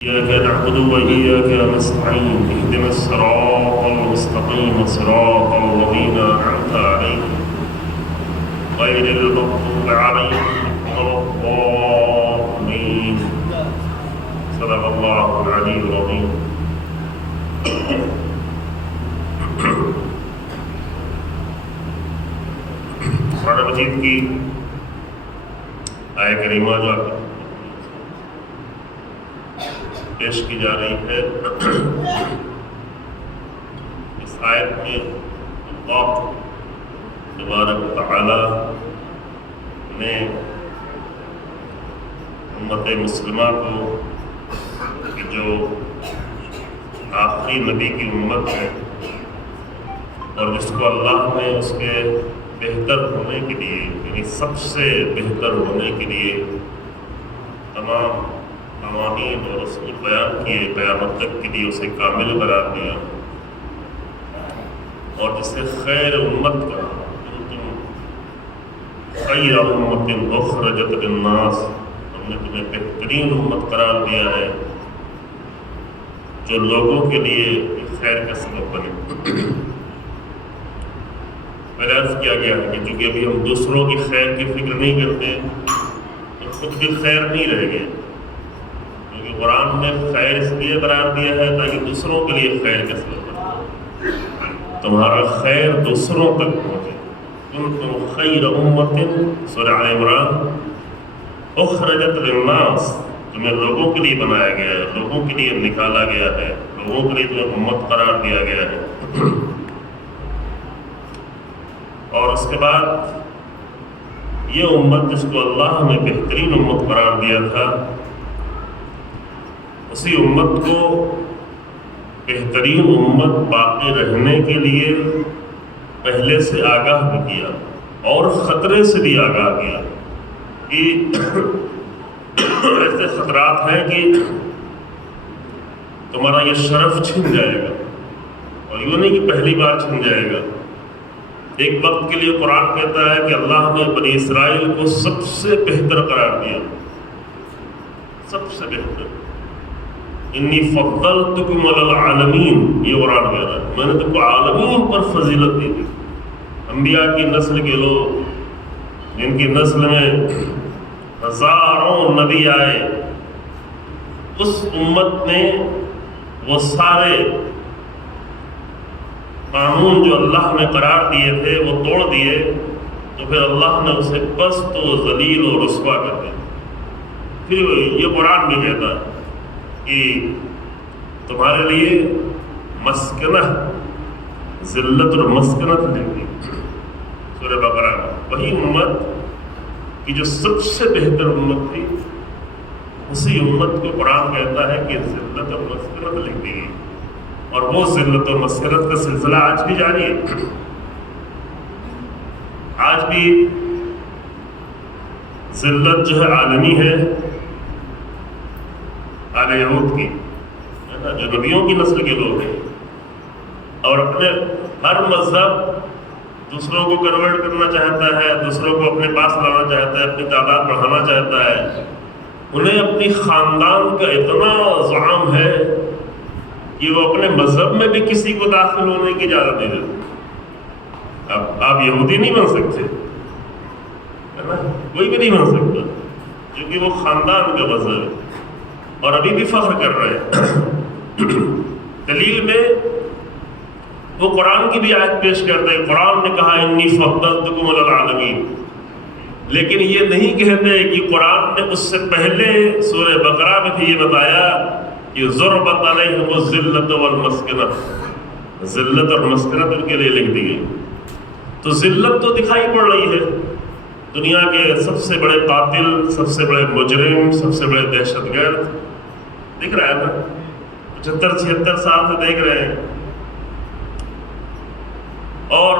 إياك نعبد وإياك نستعين اهدنا الصراط المستقيم صراط الذين أنعمت عليهم غير المغضوب عليهم ولا الضالين. صدق الله العلي العظيم. قرآن مجید کی آیت کریمہ جو پیش کی جا رہی ہے، اس آیت میں اللہ تبارک و تعالی نے امت مسلمہ کو کہ جو آخری نبی کی امت ہے اور جس کو اللہ نے اس کے بہتر ہونے کے لیے، یعنی سب سے بہتر ہونے کے لیے تمام قوانین اور اصول بیان کیے، قیامت تک کے لیے اسے کامل قرار دیا، اور جسے خیر امت کا تم خیر امت اخرجت للناس، ہم نے تمہیں بہترین امت قرار دیا ہے جو لوگوں کے لیے خیر کا سبب بنے۔ پہلے عرض کیا گیا ہے کہ چونکہ ابھی ہم دوسروں کی خیر کی فکر نہیں کرتے تو خود بھی خیر نہیں رہ گئے، کیونکہ قرآن نے خیر اس لیے قرار دیا ہے تاکہ دوسروں کے لیے خیر کا سبب بنے، تمہارا خیر دوسروں تک پہنچے۔ کنتم خیر امت، سورہ آل عمران، اخرجت للناس، تمہیں لوگوں کے لیے بنایا گیا ہے، لوگوں کے لیے نکالا گیا ہے، لوگوں کے لیے تمہیں امت قرار دیا گیا ہے۔ اور اس کے بعد یہ امت جس کو اللہ نے بہترین امت قرار دیا تھا، اسی امت کو بہترین امت باقی رہنے کے لیے پہلے سے آگاہ بھی کیا اور خطرے سے بھی آگاہ کیا کہ ایسے خطرات ہیں کہ تمہارا یہ شرف چھن جائے گا، اور یوں نہیں کہ پہلی بار چھن جائے گا۔ ایک وقت کے لیے قرآن کہتا ہے کہ اللہ نے بنی اسرائیل کو سب سے بہتر قرار دیا، سب سے بہتر۔ انی فضلتکم علی العالمین، یہ قرآن کہہ رہا ہے، میں نے تم کو عالمین پر فضیلت دی تھی۔ انبیاء کی نسل کے لوگ جن کی نسل میں ہزاروں نبی آئے، اس امت نے وہ سارے قانون جو اللہ نے قرار دیے تھے وہ توڑ دیے، تو پھر اللہ نے اسے پست و ذلیل و رسوا کر دیا۔ پھر یہ قرآن بھی کہتا ہے کہ تمہارے لیے مسکنہ، ذلت اور مسکنت لکھی سورہ بقرہ میں۔ وہی امت کی جو سب سے بہتر امت تھی، اسی امت کو قرآن کہتا ہے کہ ذلت اور مسکنت لکھ دی گئی، اور وہ ذلت و مسکنت کا سلسلہ آج بھی جاری ہے۔ آج بھی ذلت جو ہے عالمی ہے، آل یہود کی، جو نبیوں کی نسل کے لوگ ہیں، اور اپنے ہر مذہب دوسروں کو کنورٹ کرنا چاہتا ہے، دوسروں کو اپنے پاس لانا چاہتا ہے، اپنی تعداد بڑھانا چاہتا ہے۔ انہیں اپنی خاندان کا اتنا زعم ہے کہ وہ اپنے مذہب میں بھی کسی کو داخل ہونے کی اجازت نہیں دیتے۔ اب آپ یہودی نہیں بن سکتے، ہے نا، کوئی بھی نہیں بن سکتا، کیونکہ وہ خاندان کا مذہب ہے، اور ابھی بھی فخر کر رہے ہیں۔ دلیل میں وہ قرآن کی بھی آیت پیش کرتے ہیں، قرآن نے کہا انی فضلتکم علی العالمین، لیکن یہ نہیں کہتے کہ قرآن نے اس سے پہلے سورہ بقرہ میں بھی یہ بتایا کہ ضربت علیہم الذلۃ والمسکنہ، ذلت اور مسکنت ان کے لیے لکھ دی گئی۔ تو ذلت تو دکھائی پڑ رہی ہے، دنیا کے سب سے بڑے قاتل، سب سے بڑے مجرم، سب سے بڑے دہشت گرد دکھ رہا ہے نا، 75-76 سال سے دیکھ رہے ہیں، اور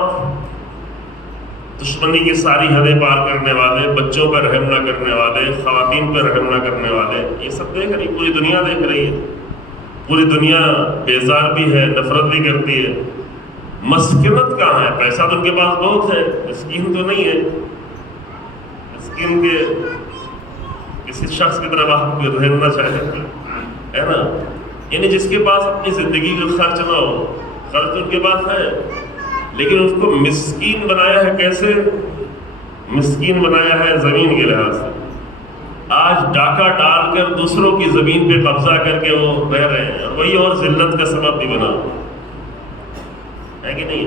دشمنی کی ساری حدیں پار کرنے والے، بچوں پر رحم نہ کرنے والے، خواتین پر رحم نہ کرنے والے، یہ سب دیکھ رہی، پوری دنیا دیکھ رہی ہے۔ پوری دنیا بیزار بھی ہے، نفرت بھی کرتی ہے۔ مسکنت کہاں ہے؟ پیسہ تو ان کے پاس بہت ہے، مسکین تو نہیں ہے۔ مسکین کے کسی شخص کی طرف آپ رہنا چاہتے ہیں ہے نا. یعنی جس کے پاس اپنی زندگی کا خرچ نہ ہو، خرچ ان کے پاس ہے لیکن اس کو مسکین بنایا ہے. کیسے مسکین بنایا ہے؟ زمین کے لحاظ سے. آج ڈاکہ ڈال کر دوسروں کی زمین پہ قبضہ کر کے وہ رہ رہے ہیں، اور وہی اور ذلت کا سبب بھی بنا ہے کہ نہیں؟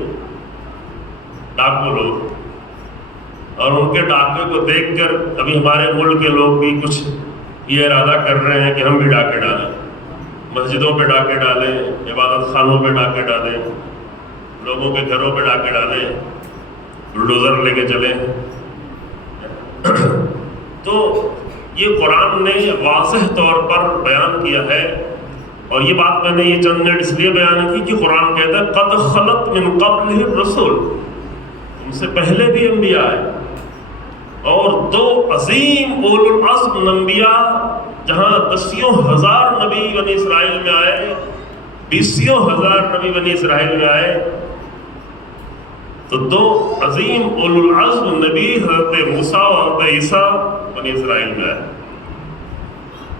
ڈاکو لوگ، اور ان کے ڈاکے کو دیکھ کر ابھی ہمارے ملک کے لوگ بھی کچھ یہ ارادہ کر رہے ہیں کہ ہم بھی ڈاکے ڈالیں، مسجدوں پہ ڈاکے ڈالیں، عبادت خانوں پہ ڈاکے ڈالیں، لوگوں کے گھروں پہ ڈاکے ڈالیں، بلڈوزر لے کے چلیں. تو یہ قرآن نے واضح طور پر بیان کیا ہے. اور یہ بات میں نے یہ چند منٹ اس لیے بیان کی کہ قرآن کہتا ہے قد خلت من قبلہ الرسل، ان سے پہلے بھی انبیاء آئے، اور 2 عظیم اولو العزم انبیاء، جہاں 10,000 نبی بنی اسرائیل میں آئے، 20,000 نبی بنی اسرائیل میں آئے، تو 2 عظیم اولو العزم نبی حضرت موسیٰ اور حضرت عیسیٰ بنی اسرائیل میں آئے.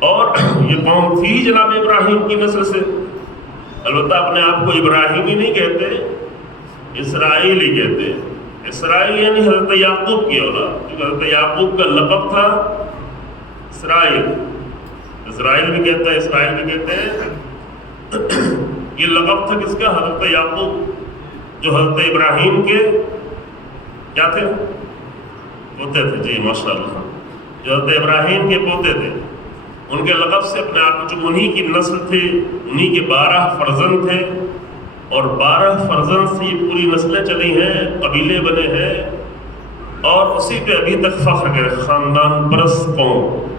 اور یہ قوم تھی جناب ابراہیم کی نسل سے. البتہ اپنے آپ کو ابراہیمی نہیں کہتے، اسرائیلی کہتے ہیں. اسرائیل یعنی حضرت یعقوب کی اولاد، کیونکہ حضرت یعقوب کا لقب تھا اسرائیل. اسرائیل بھی کہتا ہے، اسرائیل بھی کہتے ہیں. یہ لقب تھا کس کا؟ حضرت یعقوب، جو حضرت ابراہیم کے کیا تھے؟ پوتے تھے. جی ماشاءاللہ، جو حضرت ابراہیم کے پوتے تھے. ان کے لقب سے اپنے آپ کو، جو انہی کی نسل تھے، انہی کے 12 فرزند تھے، اور 12 فرزند سے یہ پوری نسلیں چلی ہیں، قبیلے بنے ہیں، اور اسی پہ ابھی تک فخر کرے. خاندان پرست قوم،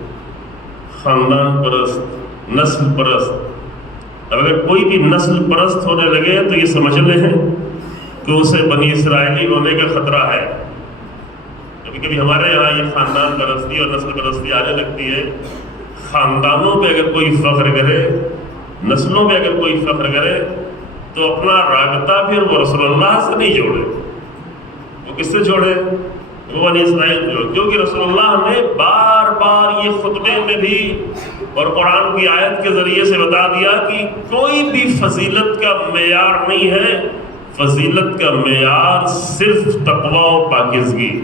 خاندان پرست، نسل پرست. اب اگر کوئی بھی نسل پرست ہونے لگے تو یہ سمجھ لیں کہ اسے بنی اسرائیلی ہونے کا خطرہ ہے. کبھی کبھی ہمارے یہاں یہ خاندان پرستی اور نسل پرستی آنے لگتی ہے. خاندانوں پہ اگر کوئی فخر کرے، نسلوں پہ اگر کوئی فخر کرے، تو اپنا رابطہ پھر وہ رسول اللہ سے نہیں جوڑے. وہ کس سے جوڑے؟ وہ بنی اسرائیل جوڑے. کیونکہ رسول اللہ نے بار بار یہ خطبے میں بھی اور قرآن کی آیت کے ذریعے سے بتا دیا کہ کوئی بھی فضیلت کا معیار نہیں ہے. فضیلت کا معیار صرف تقوی و پاکیزگی.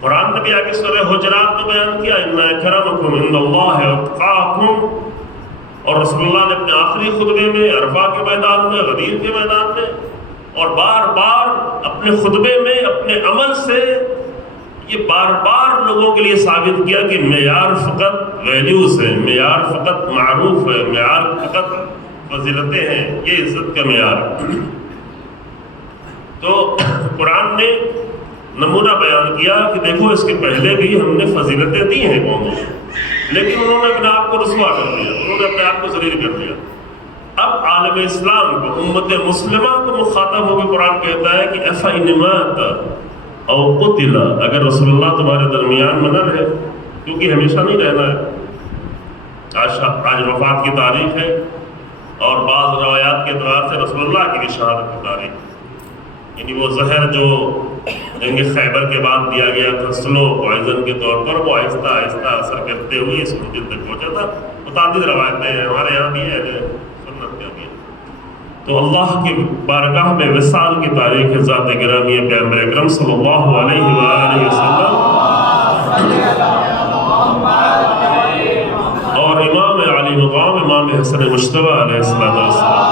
قرآن نے بھی آگے سورہ حجرات میں بیان کیا ان اکرمکم عند اللہ اتقاکم. اور رسول اللہ نے اپنے آخری خطبے میں، عرفہ کے میدان میں، غدیر کے میدان میں، اور بار بار اپنے خطبے میں اپنے عمل سے یہ بار بار لوگوں کے لیے ثابت کیا کہ معیار فقط ویلیوز ہے، معیار فقط معروف ہے، معیار فقط فضیلتیں ہیں، یہ عزت کا معیار ہے. تو قرآن نے نمونہ بیان کیا کہ دیکھو اس کے پہلے بھی ہم نے فضیلتیں دی ہیں قوموں کو، لیکن انہوں نے اپنے آپ کو رسوا کر دیا، انہوں نے اپنے آپ کو ذلیل کر دیا. اب عالم اسلام کو، امت مسلمہ کو مخاطب ہو کے قرآن کہتا ہے کہ اَفَإِنْ مَاتَ أَوْ قُتِلَ، اگر رسول اللہ تمہارے درمیان میں نہ رہے، کیونکہ ہمیشہ نہیں رہنا ہے. آج وفات کی تاریخ ہے، اور بعض روایات کے اعتبار سے رسول اللہ کی بھی شہادت کی تاریخ. یعنی وہ زہر جو جنگ خیبر کے بعد دیا گیا تھا سلو پوائزن کے طور پر، وہ آہستہ آہستہ اثر کرتے ہوئے اس منزل تک پہنچا تھا. متعدد روایتیں ہیں، ہمارے یہاں بھی ہے، سنت میں بھی. تو اللہ کی بارگاہ میں وصال کی تاریخ ہے. ذات گرامی پیغمبر اکرم صلی اللہ علیہ وآلہ وسلم اور امام علی مقام امام حسن مجتبی علیہ السلام.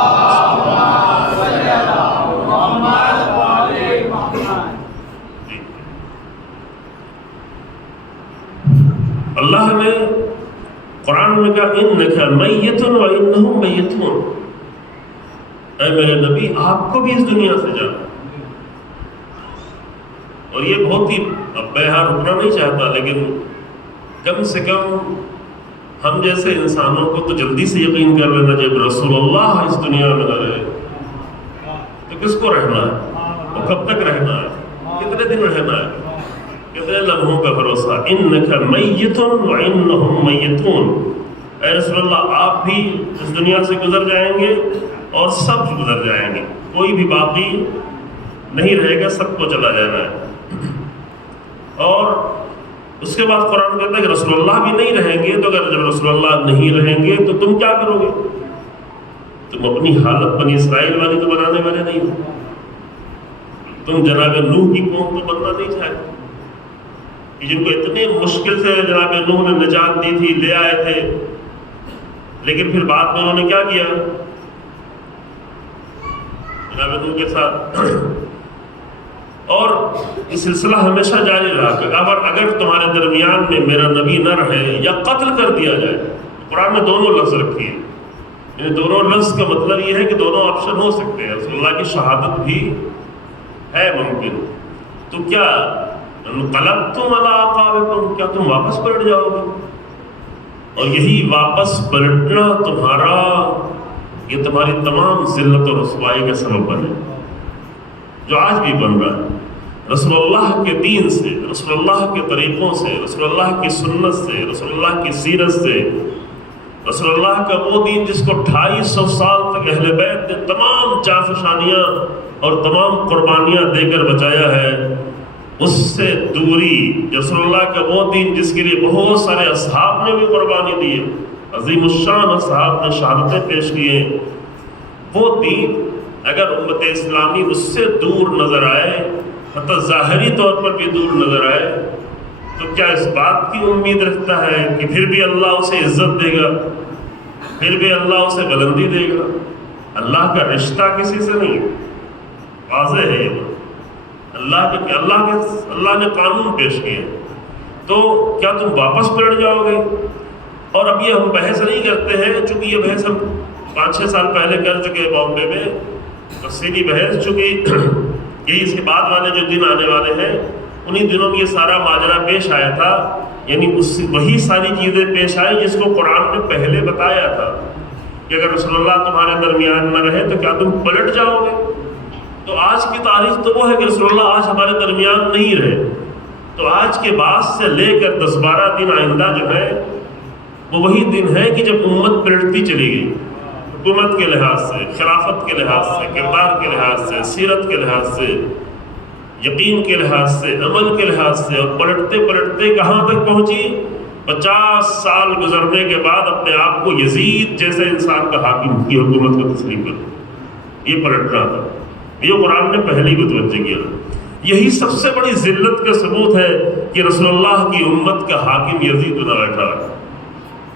اللہ نے قرآن میں کہا انک میت و انہم میتون، اے میرے نبی آپ کو بھی اس دنیا سے جانا. اور یہ بہت ہی، اب میں یہاں رکنا نہیں چاہتا، لیکن کم سے کم ہم جیسے انسانوں کو تو جلدی سے یقین کر لینا، جب رسول اللہ اس دنیا میں نہ رہے تو کس کو رہنا ہے؟ وہ کب تک رہنا ہے؟ کتنے دن رہنا ہے؟ کتنے لمحوں کا بھروسہ؟ انک میت و انہم میتون، اے رسول اللہ آپ بھی اس دنیا سے گزر جائیں گے اور سب گزر جائیں گے، کوئی بھی باقی نہیں رہے گا، سب کو چلا جانا ہے. اور اس کے بعد قرآن کہتا ہے کہ رسول اللہ بھی نہیں رہیں گے، تو اگر جب رسول اللہ نہیں رہیں گے تو تم کیا کرو گے؟ تم اپنی حالت بنی اسرائیل والی تو بنانے والے نہیں ہو، تم جناب نوح کی قوم تو بننا نہیں چاہتے کہ جن کو اتنے مشکل سے جناب نوح نے نجات دی تھی، لے آئے تھے، لیکن پھر بعد میں انہوں نے کیا کیا جناب نوح کے ساتھ؟ اور یہ سلسلہ ہمیشہ جاری رہا کہ اگر تمہارے درمیان میں میرا نبی نہ رہے یا قتل کر دیا جائے، قرآن میں دونوں لفظ رکھی ہیں، یعنی دونوں لفظ کا مطلب یہ ہے کہ دونوں آپشن ہو سکتے ہیں، رسول اللہ کی شہادت بھی ہے ممکن، تو کیا انقلبتم علی اعقابکم، کیا تم واپس پلٹ جاؤ گے؟ اور یہی واپس پلٹنا تمہارا، یہ تمہاری تمام ذلت اور رسوائی کا سبب بنے، جو آج بھی بن رہا ہے۔ رسول اللہ کے دین سے، رسول اللہ کے طریقوں سے، رسول اللہ کی سنت سے، رسول اللہ کی سیرت سے، رسول اللہ کا وہ دین جس کو 250 سال تک اہل بیت نے تمام جانفشانیاں اور تمام قربانیاں دے کر بچایا ہے، اس سے دوری، رسول اللہ کا وہ دین جس کے لیے بہت سارے اصحاب نے بھی قربانی دی ہے، عظیم الشان اصحاب نے شہادتیں پیش کی ہیں، وہ دین اگر امت اسلامی اس سے دور نظر آئے، حتی ظاہری طور پر بھی دور نظر آئے، تو کیا اس بات کی امید رکھتا ہے کہ پھر بھی اللہ اسے عزت دے گا، پھر بھی اللہ اسے بلندی دے گا؟ اللہ کا رشتہ کسی سے نہیں، واضح ہے یہ بات، اللہ نے قانون پیش کیے، تو کیا تم واپس پلٹ جاؤ گے؟ اور اب یہ ہم بحث نہیں کرتے ہیں، چونکہ یہ بحث ہم 5-6 سال پہلے کر چکے ہیں بامبے میں، تفصیلی بحث، چونکہ یہی اس کے بعد والے جو دن آنے والے ہیں انہی دنوں میں یہ سارا ماجرا پیش آیا تھا، یعنی وہی ساری چیزیں پیش آئی جس کو قرآن نے پہلے بتایا تھا کہ اگر رسول اللہ تمہارے درمیان نہ رہے تو کیا تم پلٹ جاؤ گے؟ تو آج کی تاریخ تو وہ ہے کہ رسول اللہ آج ہمارے درمیان نہیں رہے، تو آج کے بعد سے لے کر 10-12 دن آئندہ جو ہے وہ وہی دن ہے کہ جب امت پلٹتی چلی گئی، حکومت کے لحاظ سے، خلافت کے لحاظ سے، کردار کے لحاظ سے، سیرت کے لحاظ سے، یقین کے لحاظ سے، عمل کے لحاظ سے، اور پلٹتے پلٹتے کہاں تک پہنچی؟ 50 سال گزرنے کے بعد اپنے آپ کو یزید جیسے انسان کا حاکم کی حکومت کو تسلیم کر، یہ پلٹنا تھا، یہ قرآن نے پہلے ہی متوجہ کیا۔ یہی سب سے بڑی ذلت کا ثبوت ہے کہ رسول اللہ کی امت کا حاکم یزید نہ بیٹھا ہے،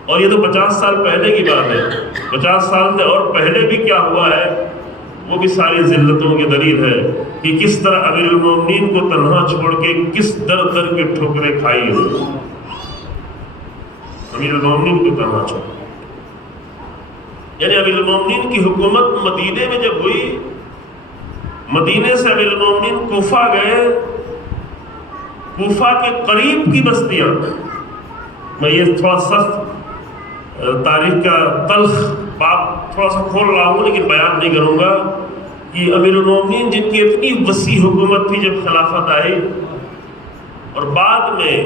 اور یہ تو 50 سال پہلے کی بات ہے، 50 سال سے اور پہلے بھی کیا ہوا ہے وہ بھی ساری ذلتوں کی دلیل ہے کہ کس طرح امیر المومنین کو تنہا چھوڑ کے کس در در کے ٹھوکریں کھائی ہوئی، امیر المومنین کو تنہا چھوڑ، یعنی امیر المومنین کی حکومت مدینے میں جب ہوئی، مدینے سے امیر المومنین کوفہ گئے، کوفہ کے قریب کی بستیاں، میں یہ تھوڑا سخت تاریخ کا تلخ بات تھوڑا سا کھول رہا ہوں لیکن بیان نہیں کروں گا، کہ امیر المومنین جن کی اتنی وسیع حکومت تھی جب خلافت آئی، اور بعد میں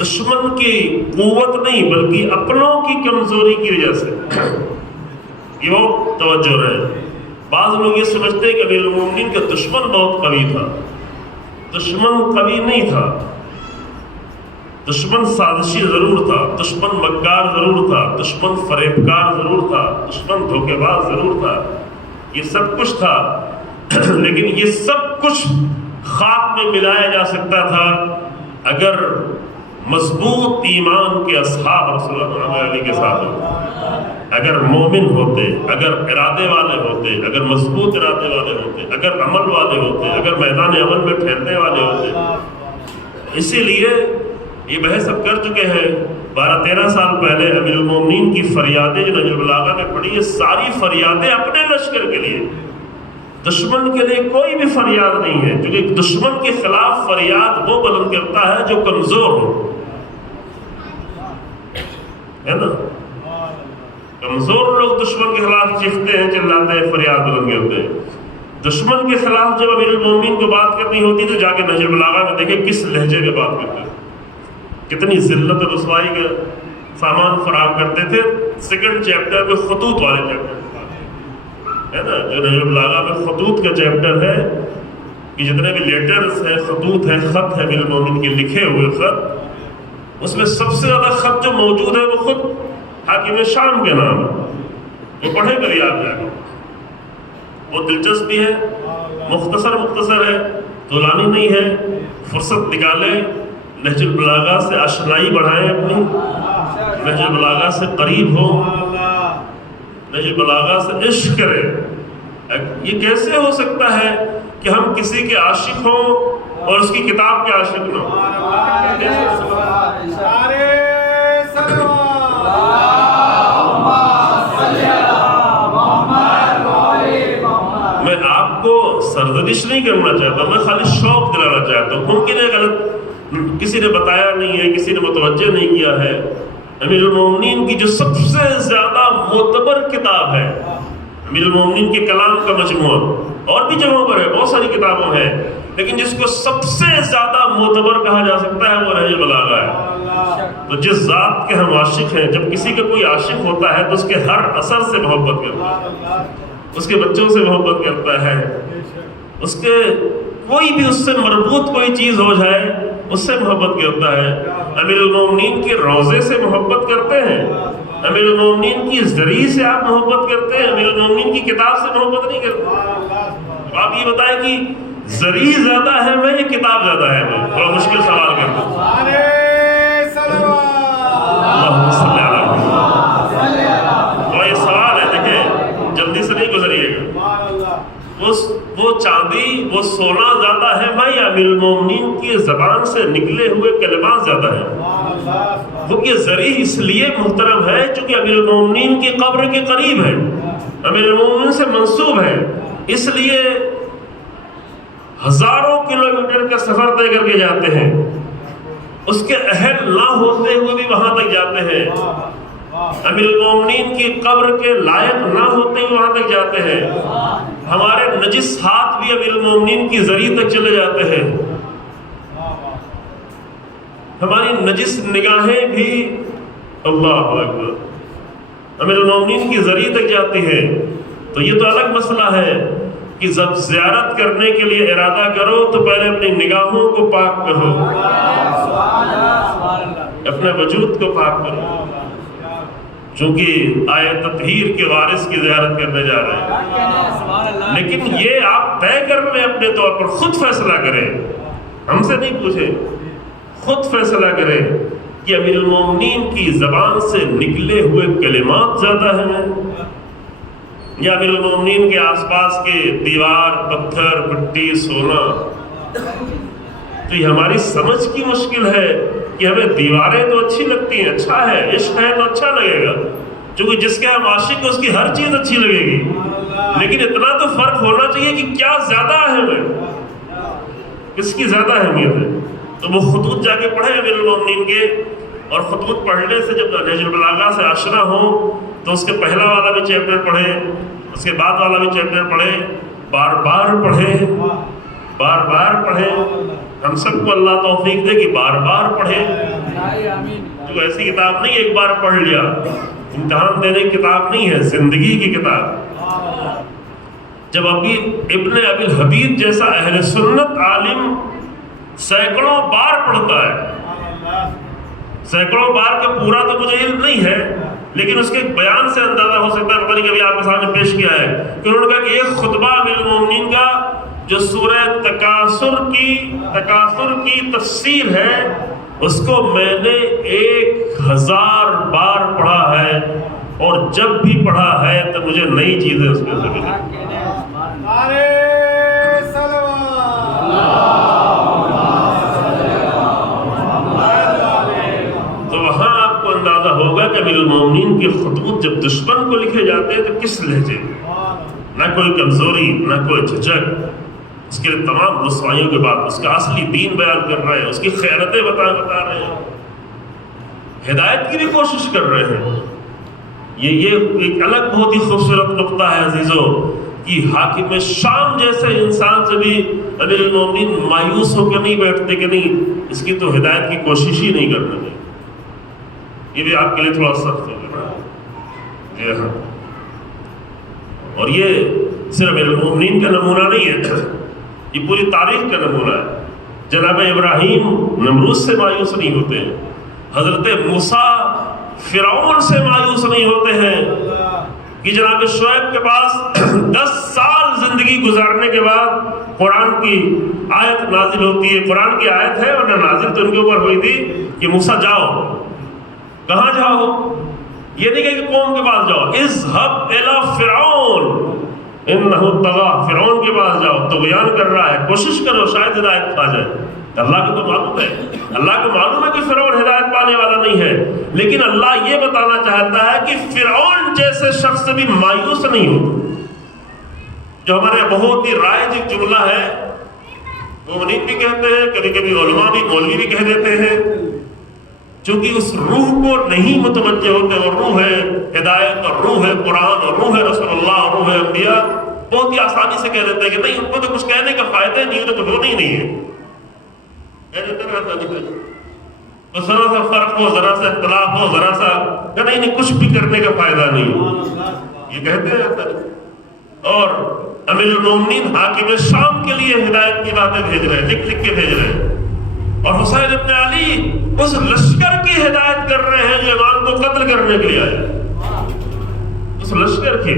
دشمن کی قوت نہیں بلکہ اپنوں کی کمزوری کی وجہ سے یہ وہ توجہ رہے، بعض لوگ یہ سمجھتے ہیں کہ امیر المومنین کا دشمن بہت قوی تھا، دشمن قوی نہیں تھا، دشمن سازشی ضرور تھا، دشمن مکار ضرور تھا، دشمن فریبکار ضرور تھا، دشمن دھوکے باز ضرور تھا، یہ سب کچھ تھا، لیکن یہ سب کچھ خاک میں ملایا جا سکتا تھا اگر مضبوط ایمان کے اصحاب رسول اللہ علیہ کے ساتھ ہوتے، اگر مومن ہوتے، اگر ارادے والے ہوتے، اگر مضبوط ارادے والے ہوتے، اگر عمل والے ہوتے، اگر میدان عمل میں ٹھہرنے والے ہوتے۔ اسی لیے یہ بحث اب کر چکے ہیں، 12-13 سال پہلے امیر المومنین کی فریادیں جو نہج البلاغہ میں پڑھی، یہ ساری فریادیں اپنے لشکر کے لیے، دشمن کے لیے کوئی بھی فریاد نہیں ہے، کیونکہ دشمن کے خلاف فریاد وہ بلند کرتا ہے جو کمزور ہو، ہے نا؟ کمزور لوگ دشمن کے خلاف چیختے ہیں، چلاتے ہیں، فریاد بلند کرتے ہیں۔ دشمن کے خلاف جب امیر المومنین کو بات کرنی ہوتی تو جا کے نہج البلاغہ میں دیکھیں کس لہجے میں بات کرتے ہیں، کتنی ذلت اور رسوائی کا سامان فراہم کرتے تھے۔ سیکنڈ چیپٹر میں خطوط والے چیپٹر ہے نا، جو نہج البلاغہ میں خطوط کا چیپٹر ہے، کہ جتنے بھی لیٹرز ہیں، خطوط ہیں، خط ہے امیر المومنین کے لکھے ہوئے خط، اس میں سب سے زیادہ خط جو موجود ہے وہ خود حاکم شام کے نام ہے. وہ پڑھے کر یاد جائے گا. وہ دلچسپ بھی ہے، مختصر ہے، طولانی نہیں ہے. فرصت نکالیں، نہج البلاغہ سے آشنائی بڑھائیں، اپنی نہج البلاغہ سے قریب ہوں، نہج البلاغہ سے عشق کریں. یہ کیسے ہو سکتا ہے کہ ہم کسی کے عاشق ہوں اور اس کی کتاب کے عاشق نہ ہوں؟ میں آپ کو سرزنش نہیں کرنا چاہتا، میں خالی شوق دلانا چاہتا ہوں. ممکن ہے غلط کسی نے بتایا نہیں ہے، کسی نے متوجہ نہیں کیا ہے. امیر المومنین کی جو سب سے زیادہ معتبر کتاب ہے، امیر المومنین کے کلام کا مجموعہ، اور بھی جگہوں پر ہے، بہت ساری کتابوں ہیں، لیکن جس کو سب سے زیادہ معتبر کہا جا سکتا ہے وہ نہج البلاغہ ہے. تو جس ذات کے ہم عاشق ہیں، جب کسی کا کوئی عاشق ہوتا ہے تو اس کے ہر اثر سے محبت کرتا ہے، اس کے بچوں سے محبت کرتا ہے، اس کے کوئی بھی اس سے مربوط کوئی چیز ہو جائے اس سے محبت کرتا ہے. امیر المومنین کے روضے سے محبت کرتے ہیں، امیر المومنین کی زری سے آپ محبت کرتے ہیں، امیر المومنین کی کتاب سے محبت نہیں کرتے. آپ یہ بتائیں کہ زری زیادہ ہے میں یا کتاب زیادہ ہے؟ میں بڑا مشکل سوال کرتا ہوں. اور یہ سوال ہے، دیکھیں جلدی سے نہیں گزریے گا. وہ چاندی، وہ سونا زیادہ ہے میں یا امیر المومنین کی زبان سے نکلے ہوئے کلمات زیادہ ہیں؟ کیونکہ زری اس لیے محترم ہے چونکہ امیر المومنین کی قبر کے قریب ہے، امیر المومنین سے منسوب ہے، اس لیے ہزاروں کلومیٹر کا سفر طے کر کے جاتے ہیں، اس کے اہل نہ ہوتے ہوئے بھی وہاں تک جاتے ہیں، امیر المومنین کی قبر کے لائق نہ ہوتے ہوئے وہاں تک جاتے ہیں. ہمارے نجس ہاتھ بھی امیر المومنین کی زری تک چلے جاتے ہیں، ہماری نجس نگاہیں بھی اللہ اکبر امیر المومنین کی زری تک جاتی ہیں. تو یہ تو الگ مسئلہ ہے کہ جب زیارت کرنے کے لیے ارادہ کرو تو پہلے اپنی نگاہوں کو پاک کرو، اپنے وجود کو پاک کرو، چونکہ آئے تطہیر کے وارث کی زیارت کرنے جا رہے ہیں. لیکن یہ آپ طے کر لیں، اپنے طور پر خود فیصلہ کریں، ہم سے نہیں پوچھیں، خود فیصلہ کریں کہ امیر المومنین کی زبان سے نکلے ہوئے کلمات زیادہ ہیں یا امیر المومنین کے آس پاس کے دیوار، پتھر، مٹی، سونا. تو یہ ہماری سمجھ کی مشکل ہے کہ ہمیں دیواریں تو اچھی لگتی ہیں، اچھا ہے، عشق ہے تو اچھا لگے گا، چونکہ جس کے ہم عاشق ہیں اس کی ہر چیز اچھی لگے گی. لیکن اتنا تو فرق ہونا چاہیے کہ کیا زیادہ اہم ہے، کس کی زیادہ اہمیت ہے. تو وہ خطوط جا کے پڑھیں امیر المومنین کے، اور خطوط پڑھنے سے جب نہج البلاغہ سے آشنا ہو تو اس کے پہلا والا بھی چیپٹر پڑھیں، اس کے بعد والا بھی چیپٹر پڑھیں، بار بار پڑھیں، بار بار پڑھیں. ہم سب کو اللہ توفیق دے کہ بار بار پڑھیں. جو ایسی کتاب نہیں ایک بار پڑھ لیا، امتحان دینے کی کتاب نہیں ہے، زندگی کی کتاب. جب ابن ابی الحبیب جیسا اہل سنت عالم سینکڑوں بار پڑھتا ہے، سینکڑوں بار کا پورا تو مجھے علم نہیں ہے، لیکن اس کے بیان سے اندازہ ہو سکتا ہے، پتہ نہیں کبھی آپ کے سامنے پیش کیا ہے کہ انہوں نے کہا کہ ایک خطبہ امیر المومنین کا جو سورہ تکاثر کی تفسیر ہے اس کو میں نے 1000 بار پڑھا ہے، اور جب بھی پڑھا ہے تو مجھے نئی چیزیں اس میں سے ملی. تو وہاں آپ کو اندازہ ہوگا کہ امیر المومنین کے خطوط جب دشمن کو لکھے جاتے ہیں تو کس لہجے، نہ کوئی کمزوری، نہ کوئی جھجک، اس کے تمام رسوائیوں کے بعد اس کا اصلی دین بیان کر رہے ہیں، اس کی خیانتیں بتا رہے ہیں، ہدایت کی بھی کوشش کر رہے ہیں. یہ ایک الگ بہت ہی خوبصورت نقطہ ہے عزیزو کہ حاکم شام جیسے انسان سے بھی امیر المومنین مایوس ہو کے نہیں بیٹھتے کہ نہیں اس کی تو ہدایت کی کوشش ہی نہیں کرتے. یہ بھی آپ کے لیے تھوڑا سخت ہوگا. جی ہاں، اور یہ صرف امیر المومنین کا نمونہ نہیں ہے، یہ پوری تاریخ کا نمونہ ہے. جناب ابراہیم نمرود سے مایوس نہیں ہوتے ہیں. حضرت موسیٰ فرعون سے مایوس نہیں ہوتے ہیں کہ جناب شعیب کے پاس 10 سال زندگی گزارنے کے بعد قرآن کی آیت نازل ہوتی ہے. قرآن کی آیت ہے ورنہ نازل تو ان کے اوپر ہوئی تھی کہ موسیٰ جاؤ. کہاں جاؤ؟ یہ نہیں کہ قوم کے پاس جاؤ. اذهب الى فرعون انہ طغی. فرعون کے پاس جاؤ، طغیان کر رہا ہے، کوشش کرو شاید ہدایت پا جائے. اللہ کو تو معلوم ہے، اللہ کو معلوم ہے کہ فرعون ہدایت پانے والا نہیں ہے، لیکن اللہ یہ بتانا چاہتا ہے کہ فرعون جیسے شخص سے بھی مایوس نہیں ہوتا. جو ہمارے بہت ہی رائج ایک جملہ ہے، مومنین بھی کہتے ہیں، کبھی کبھی علماء بھی، مولوی بھی کہہ دیتے ہیں، چونکہ اس روح کو نہیں متوجہ ہوتے. اور روح ہے ہدایت، اور روح ہے قرآن، اور روح ہے رسول اللہ، اور روح ہے انبیاء. بہت ہی آسانی سے کہہ دیتے ہیں کہ نہیں، ان کو تو کچھ کہنے کا فائدہ نہیں ہے، تو کچھ ہونا ہی نہیں ہے. ذرا سا فرق ہو، ذرا سا اختلاف ہو، ذرا سا کہ نہیں کچھ بھی کرنے کا فائدہ نہیں، یہ کہتے ہیں. اور امیر المومنین حاکم شام کے لیے ہدایت کی باتیں بھیج رہے ہیں، لکھ لکھ کے بھیج رہے ہیں. اور حسین ابن علی اس لشکر کی ہدایت کر رہے ہیں جو امام کو قتل کرنے کے لیے آئے. اس لشکر کی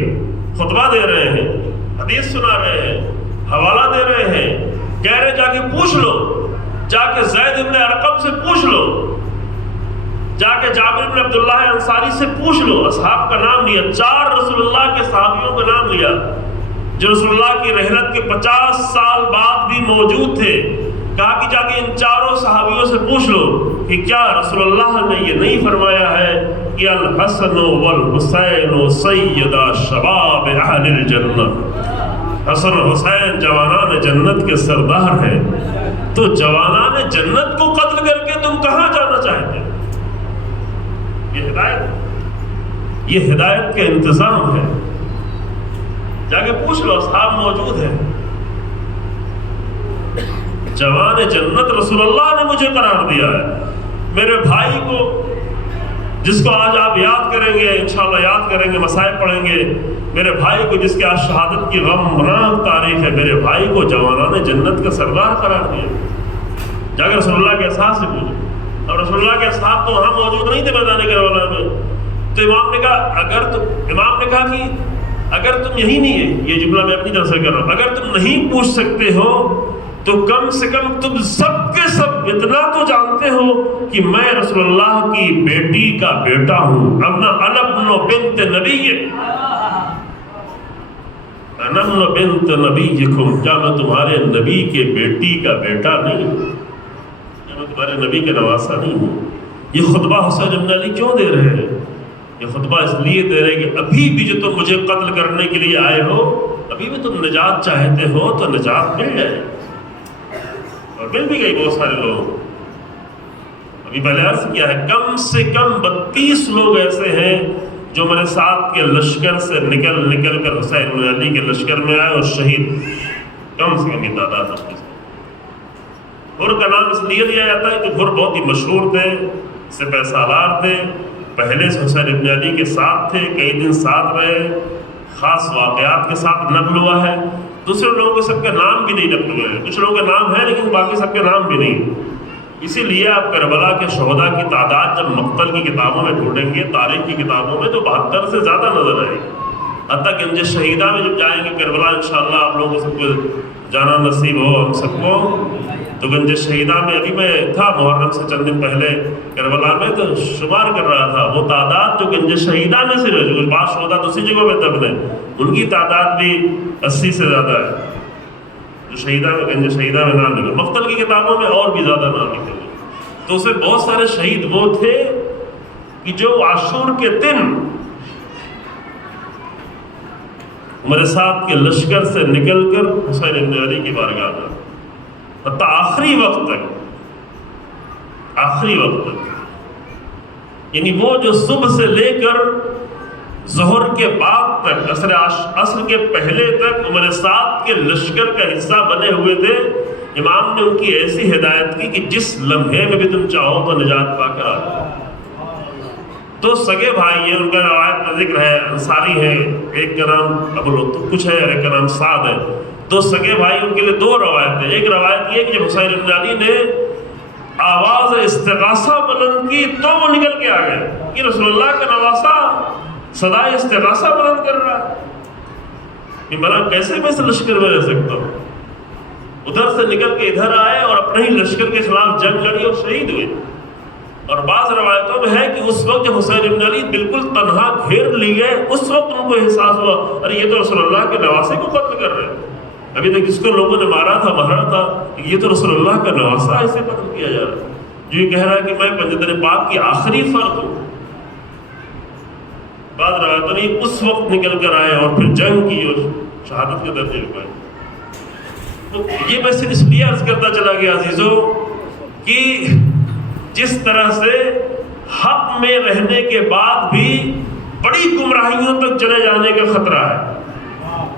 خطبہ دے رہے ہیں، حدیث سنا رہے ہیں، حوالہ دے رہے ہیں. کہہ رہے جا کے پوچھ لو، جا کے زید ابن ارقم سے پوچھ لو، جا کے جابر ابن عبداللہ انصاری سے پوچھ لو. اصحاب کا نام لیا، 4 رسول اللہ کے صحابیوں کا نام لیا جو رسول اللہ کی رحلت کے 50 سال بعد بھی موجود تھے. کہا کہ جا کے ان 4 صحابیوں سے پوچھ لو کہ کیا رسول اللہ نے یہ نہیں فرمایا ہے کہ الحسن والحسین سیدا شباب اہل الجنہ. حسن حسین جوانان جنت کے سردار ہیں، تو جوانان جنت کو قتل کر کے تم کہاں جانا چاہتے؟ یہ ہدایت کا انتظام ہے. جا کے پوچھ لو، اصحاب موجود ہیں. جوان جنت رسول اللہ نے مجھے قرار دیا ہے. میرے بھائی کو، جس کو آج آپ یاد کریں گے، انشاءاللہ یاد کریں گے، مسائل پڑھیں گے، میرے بھائی کو جس کے آج شہادت کی غمناک تاریخ ہے، میرے بھائی کو جوانان جنت کا سردار قرار دیا. جا کے رسول اللہ کے اصحاب سے پوچھو. اور رسول اللہ کے اصحاب تو وہاں موجود نہیں تھے میدان کربلا میں. تو امام نے کہا کہ اگر تم یہی نہیں ہے، یہ جملہ میں اپنی طرف سے کر رہا ہوں، اگر تم نہیں پوچھ سکتے ہو تو کم سے کم تم سب کے سب اتنا تو جانتے ہو کہ میں رسول اللہ کی بیٹی کا بیٹا ہوں. انا ابن بنت نبی، انا ابن بنت نبیکم. کیا میں تمہارے نبی کے بیٹی کا بیٹا نہیں ہوں؟ کیا میں تمہارے نبی کے نواسا نہیں ہوں؟ یہ خطبہ حسین ابن علی کیوں دے رہے ہیں؟ یہ خطبہ اس لیے دے رہے کہ ابھی بھی جو تم مجھے قتل کرنے کے لیے آئے ہو، ابھی بھی تم نجات چاہتے ہو تو نجات مل جائے. اور مل بھی گئی. بہت سارے لوگ، ابھی پہلے عرض کیا ہے، کم سے کم 32 لوگ ایسے ہیں جو میرے ساتھ کے لشکر سے نکل کر حسین بن علی کے لشکر میں آئے اور شہید. کم سے کم یہ تعداد ہے. گھر کا نام اس لیے لیا جاتا ہے کہ گھر بہت ہی مشہور تھے، سپہ سالار تھے، پہلے سے حسین ابن علی کے ساتھ تھے، کئی دن ساتھ رہے، خاص واقعات کے ساتھ نقل ہوا ہے. دوسرے لوگوں کے سب کے نام بھی نہیں نقل ہوئے ہیں، کچھ لوگوں کے نام ہیں لیکن باقی سب کے نام بھی نہیں. اسی لیے آپ کربلا کے شہداء کی تعداد جب مقتل کی کتابوں میں ڈھونڈیں گے، تاریخ کی کتابوں میں، تو 72 سے زیادہ نظر آئے گی. حتیٰ گنج شہیدہ میں جب جائیں گے کربلا، انشاءاللہ آپ لوگوں سب کو جانا نصیب ہو ہم سب کو، تو گنج شہیدہ میں ابھی میں تھا محرم سے چند دن پہلے کربلا میں، تو شمار کر رہا تھا وہ تعداد جو گنج شہیدہ میں سے جو کچھ بعض شہداء دوسری جگہوں میں دفن ہیں، ان کی تعداد بھی 80 سے زیادہ ہے. جو شہیدہ میں گنج شہیدہ میں نام لکھا، مقتل کی کتابوں میں اور بھی زیادہ نام لکھے ہوئے. تو اس میں بہت سارے شہید وہ تھے کہ جو عاشور کے دن میرے ساتھ کے لشکر سے نکل کر حسین ابن علی کی بارگاہ میں، حتیٰ آخری وقت تک، یعنی وہ جو صبح سے لے کر ظہر کے بعد تک، عصر کے پہلے تک میرے ساتھ کے لشکر کا حصہ بنے ہوئے تھے. امام نے ان کی ایسی ہدایت کی کہ جس لمحے میں بھی تم چاہو تو نجات پا کر آ. تو سگے بھائی ہیں، ان کا روایت کا ذکر ہے، انصاری ہیں، ایک کا نام ابو العتب کچھ ہے اور ایک کا نام سعد ہے. دو سگے بھائی، ان کے لیے دو روایتیں. ایک روایت یہ کہ جب حسین ابن علی نے آواز استغاثہ بلند کی تو وہ نکل کے آ گئے کہ رسول اللہ کا نواسا صدائے استغاثہ بلند کر رہا ہے، کہ بھلا کیسے میں اس لشکر میں رہ سکتا ہوں. ادھر سے نکل کے ادھر آئے اور اپنے ہی لشکر کے خلاف جنگ لڑی اور شہید ہوئے. اور بعض روایتوں میں ہے کہ اس وقت جب حسین ابن علی بالکل تنہا گھیر لیے، اس وقت ان کو احساس ہوا ارے یہ تو رسول اللہ کے نواسے کو قتل کر رہے ہیں. ابھی تک جس کو لوگوں نے مارا تھا مارا تھا، یہ تو رسول اللہ کا نواسا اسے قتل کیا جا رہا ہے، جو یہ کہہ رہا ہے کہ میں پنجتن پاک کی آخری فرد ہوں. بعض روایتوں نے اس وقت نکل کر آئے اور پھر جنگ کی اور شہادت کے درجے میں پائے. تو یہ میں صرف اس لیے عرض کرتا چلا گیا عزیزوں کہ جس طرح سے حق میں رہنے کے بعد بھی بڑی گمراہیوں تک چلے جانے کا خطرہ ہے،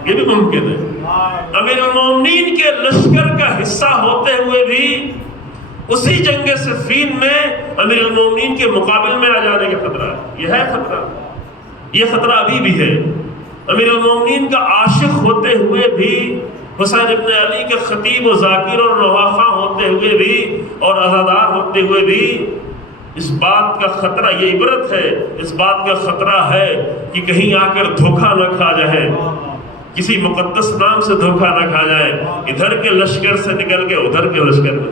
یہ بھی ممکن ہے. امیر المومنین کے لشکر کا حصہ ہوتے ہوئے بھی اسی جنگ صفین میں امیر المومنین کے مقابل میں آ جانے کا خطرہ ہے. یہ ہے خطرہ، یہ خطرہ ابھی بھی ہے. امیر المومنین کا عاشق ہوتے ہوئے بھی، حسین ابن علی کے خطیب و ذاکر اور رواخواں ہوتے ہوئے بھی اور عزادار ہوتے ہوئے بھی اس بات کا خطرہ، یہ عبرت ہے، اس بات کا خطرہ ہے کہ کہیں آ کر دھوکہ نہ کھا جائے، کسی مقدس نام سے دھوکہ نہ کھا جائے، ادھر کے لشکر سے نکل کے ادھر کے لشکر میں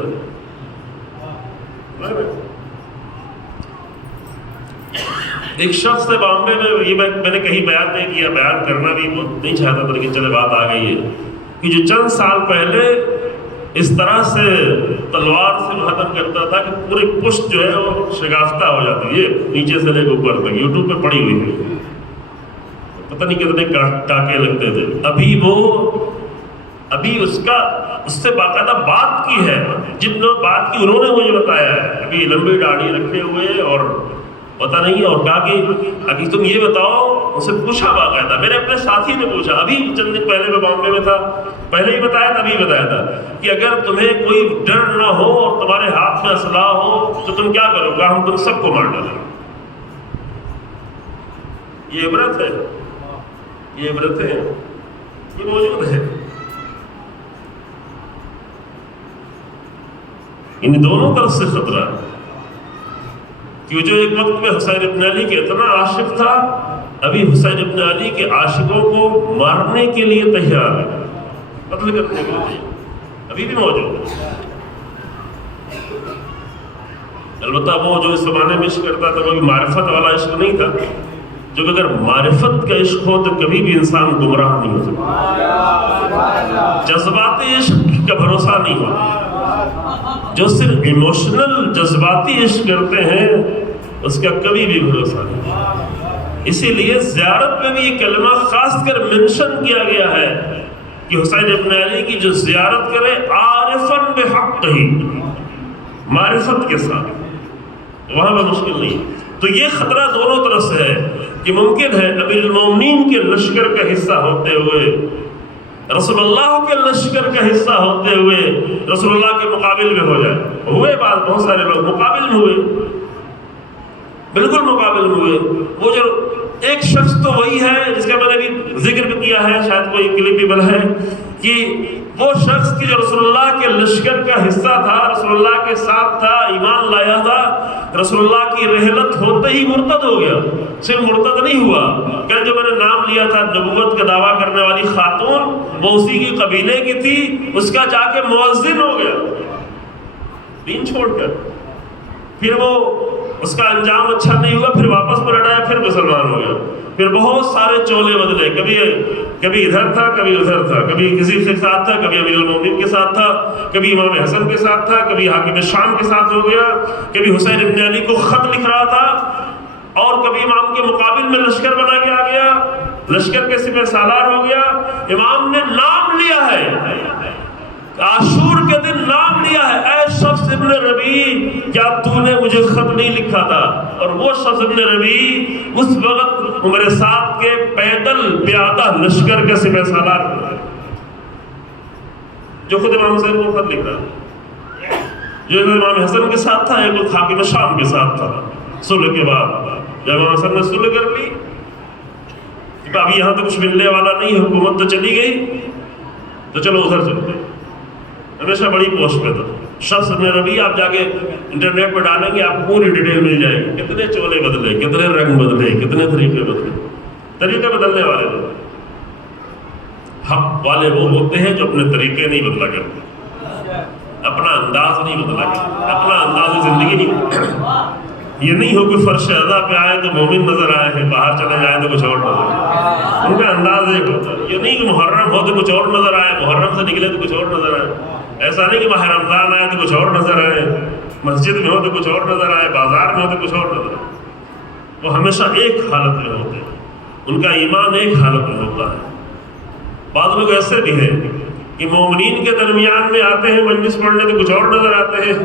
نہ جائے. ایک شخص سے بامبے میں، یہ میں نے کہیں بیان نہیں کیا، بیان کرنا بھی نہیں چاہتا تھا لیکن چلے بات آ گئی ہے کہ جو چند سال پہلے اس طرح سے تلوار سے ختم کرتا تھا کہ پوری پشت جو ہے وہ شگافتہ ہو جاتی ہے، نیچے سے لے کے اوپر تک. یوٹیوب پہ پڑی ہوئی ہے، پتہ نہیں کتنے ٹاکے لگتے تھے. ابھی اس سے باقاعدہ بات کی ہے، جتنا بات کی انہوں نے مجھے بتایا ہے. ابھی لمبی داڑھی رکھے ہوئے اور پتہ نہیں، اور کہا کہ ابھی تم یہ بتاؤ، اسے پوچھا باقاعدہ، میں نے اپنے ساتھی نے پوچھا ابھی چند دن پہلے میں بامبے میں تھا، پہلے ہی بتایا تھا، ابھی بتایا تھا کہ اگر تمہیں کوئی ڈر نہ ہو اور تمہارے ہاتھ میں اسلحہ ہو تو تم کیا کرو گا؟ ہم تم سب کو مار ڈالیں. یہ عبرت ہے، یہ عبرت ہے، یہ موجود ہے. ان دونوں طرف سے خطرہ ہے کہ جو ایک وقت میں حسین ابن علی کے اتنا عاشق تھا، ابھی حسین ابن علی کے عاشقوں کو مارنے کے لیے تیار ہے، قتل کرنے کے لیے ابھی بھی موجود ہے. البتہ وہ جو اس زمانے میں عشق کرتا تھا وہ بھی معرفت والا عشق نہیں تھا، جو کہ اگر معرفت کا عشق ہو تو کبھی بھی انسان گمراہ نہیں ہو سکتا. جذباتی عشق کا بھروسہ نہیں ہوتا. جو صرف ایموشنل جذباتی عشق کرتے ہیں اس کا کبھی بھی بھروسہ نہیں. اسی لیے زیارت میں بھی یہ کلمہ خاص کر منشن کیا گیا ہے کہ حسین ابن علی کی جو زیارت کرے عارفاً بحق ہی، معرفت کے ساتھ، وہاں پہ مشکل نہیں. تو یہ خطرہ دونوں طرف سے ہے کہ ممکن ہے امیر المومنین کے لشکر کا حصہ ہوتے ہوئے، رسول اللہ کے لشکر کا حصہ ہوتے ہوئے رسول اللہ کے مقابل میں ہو جائے. ہوئے بات، بہت سارے لوگ مقابل میں ہوئے، بالکل مقابل میں ہوئے. وہ جو ایک شخص تو وہی ہے جس کا میں نے بھی ذکر بھی کیا ہے، شاید کوئی کلپ بھی بنا ہے، کہ وہ شخص کی جو رسول اللہ کے لشکر کا حصہ تھا، رسول اللہ کے ساتھ تھا، ایمان لایا تھا، رسول اللہ کی رحلت ہوتے ہی مرتد ہو گیا. صرف مرتد نہیں ہوا، کل جو میں نے نام لیا تھا نبوت کا دعویٰ کرنے والی خاتون، وہ اسی کی قبیلے کی تھی، اس کا جا کے مؤذن ہو گیا دین چھوڑ کر. پھر وہ اس کا انجام اچھا نہیں ہوا، پھر واپس پلٹ آیا، پھر مسلمان ہو گیا. پھر بہت سارے چولے بدلے، کبھی ادھر تھا، کبھی ادھر تھا، کبھی کسی کے ساتھ تھا، کبھی امیر المومنین کے ساتھ تھا، کبھی امام حسن کے ساتھ تھا، کبھی حاکم شام کے ساتھ ہو گیا، کبھی حسین ابن علی کو خط لکھ رہا تھا، اور کبھی امام کے مقابل میں لشکر بنا کے آ گیا، لشکر کے سپہ سالار ہو گیا. امام نے نام لیا ہے، عاشور کے دن نام لیا ہے، اے شخص ابن ربیع، کیا تو نے مجھے خط نہیں لکھا تھا؟ اور وہ شخص ابن ربیع اس وقت عمر سعد کے پیدل پیادہ لشکر کے سپہ سالار تھا، جو خود امام حسین کو خط لکھ رہا، جو امام حسن کے ساتھ تھا، ایک حاکم شام کے ساتھ تھا. صلح کے بعد جب امام حسن نے صلح کر لی، ابھی یہاں تو کچھ ملنے والا نہیں، حکومت تو چلی گئی، تو چلو ادھر چلتے ہیں. ہمیشہ بڑی پوسٹ پہ تھا. شخص ابن ربیع آپ جا کے انٹرنیٹ پہ ڈالیں گے آپ پوری ڈیٹیل مل جائے گی, کتنے چولے بدلے, کتنے رنگ بدلے, کتنے طریقے بدلے. طریقے بدلنے والے لوگ, حق والے وہ ہوتے ہیں جو اپنے طریقے نہیں بدلا کرتے, اپنا انداز نہیں بدلا کرتے, اپنا انداز زندگی نہیں. یہ نہیں ہو کہ فرش ادا پہ آئے تو مومن نظر آئے ہیں, باہر چلے جائیں تو کچھ اور نظر آئے. ان کا انداز ایک ہوتا ہے. یہ نہیں کہ محرم ہو تو کچھ اور نظر آئے, محرم سے نکلے تو کچھ اور نظر آئے. ایسا نہیں کہ ماہ رمضان آئے تو کچھ اور نظر آئے, مسجد میں ہو تو کچھ اور نظر آئے, بازار میں ہو تو کچھ اور نظر آئے. وہ ہمیشہ ایک حالت میں ہوتے ہیں, ان کا ایمان ایک حالت میں ہوتا ہے. بعض لوگ ایسے بھی ہیں کہ مومنین کے درمیان میں آتے ہیں مجلس پڑھنے تو کچھ اور نظر آتے ہیں,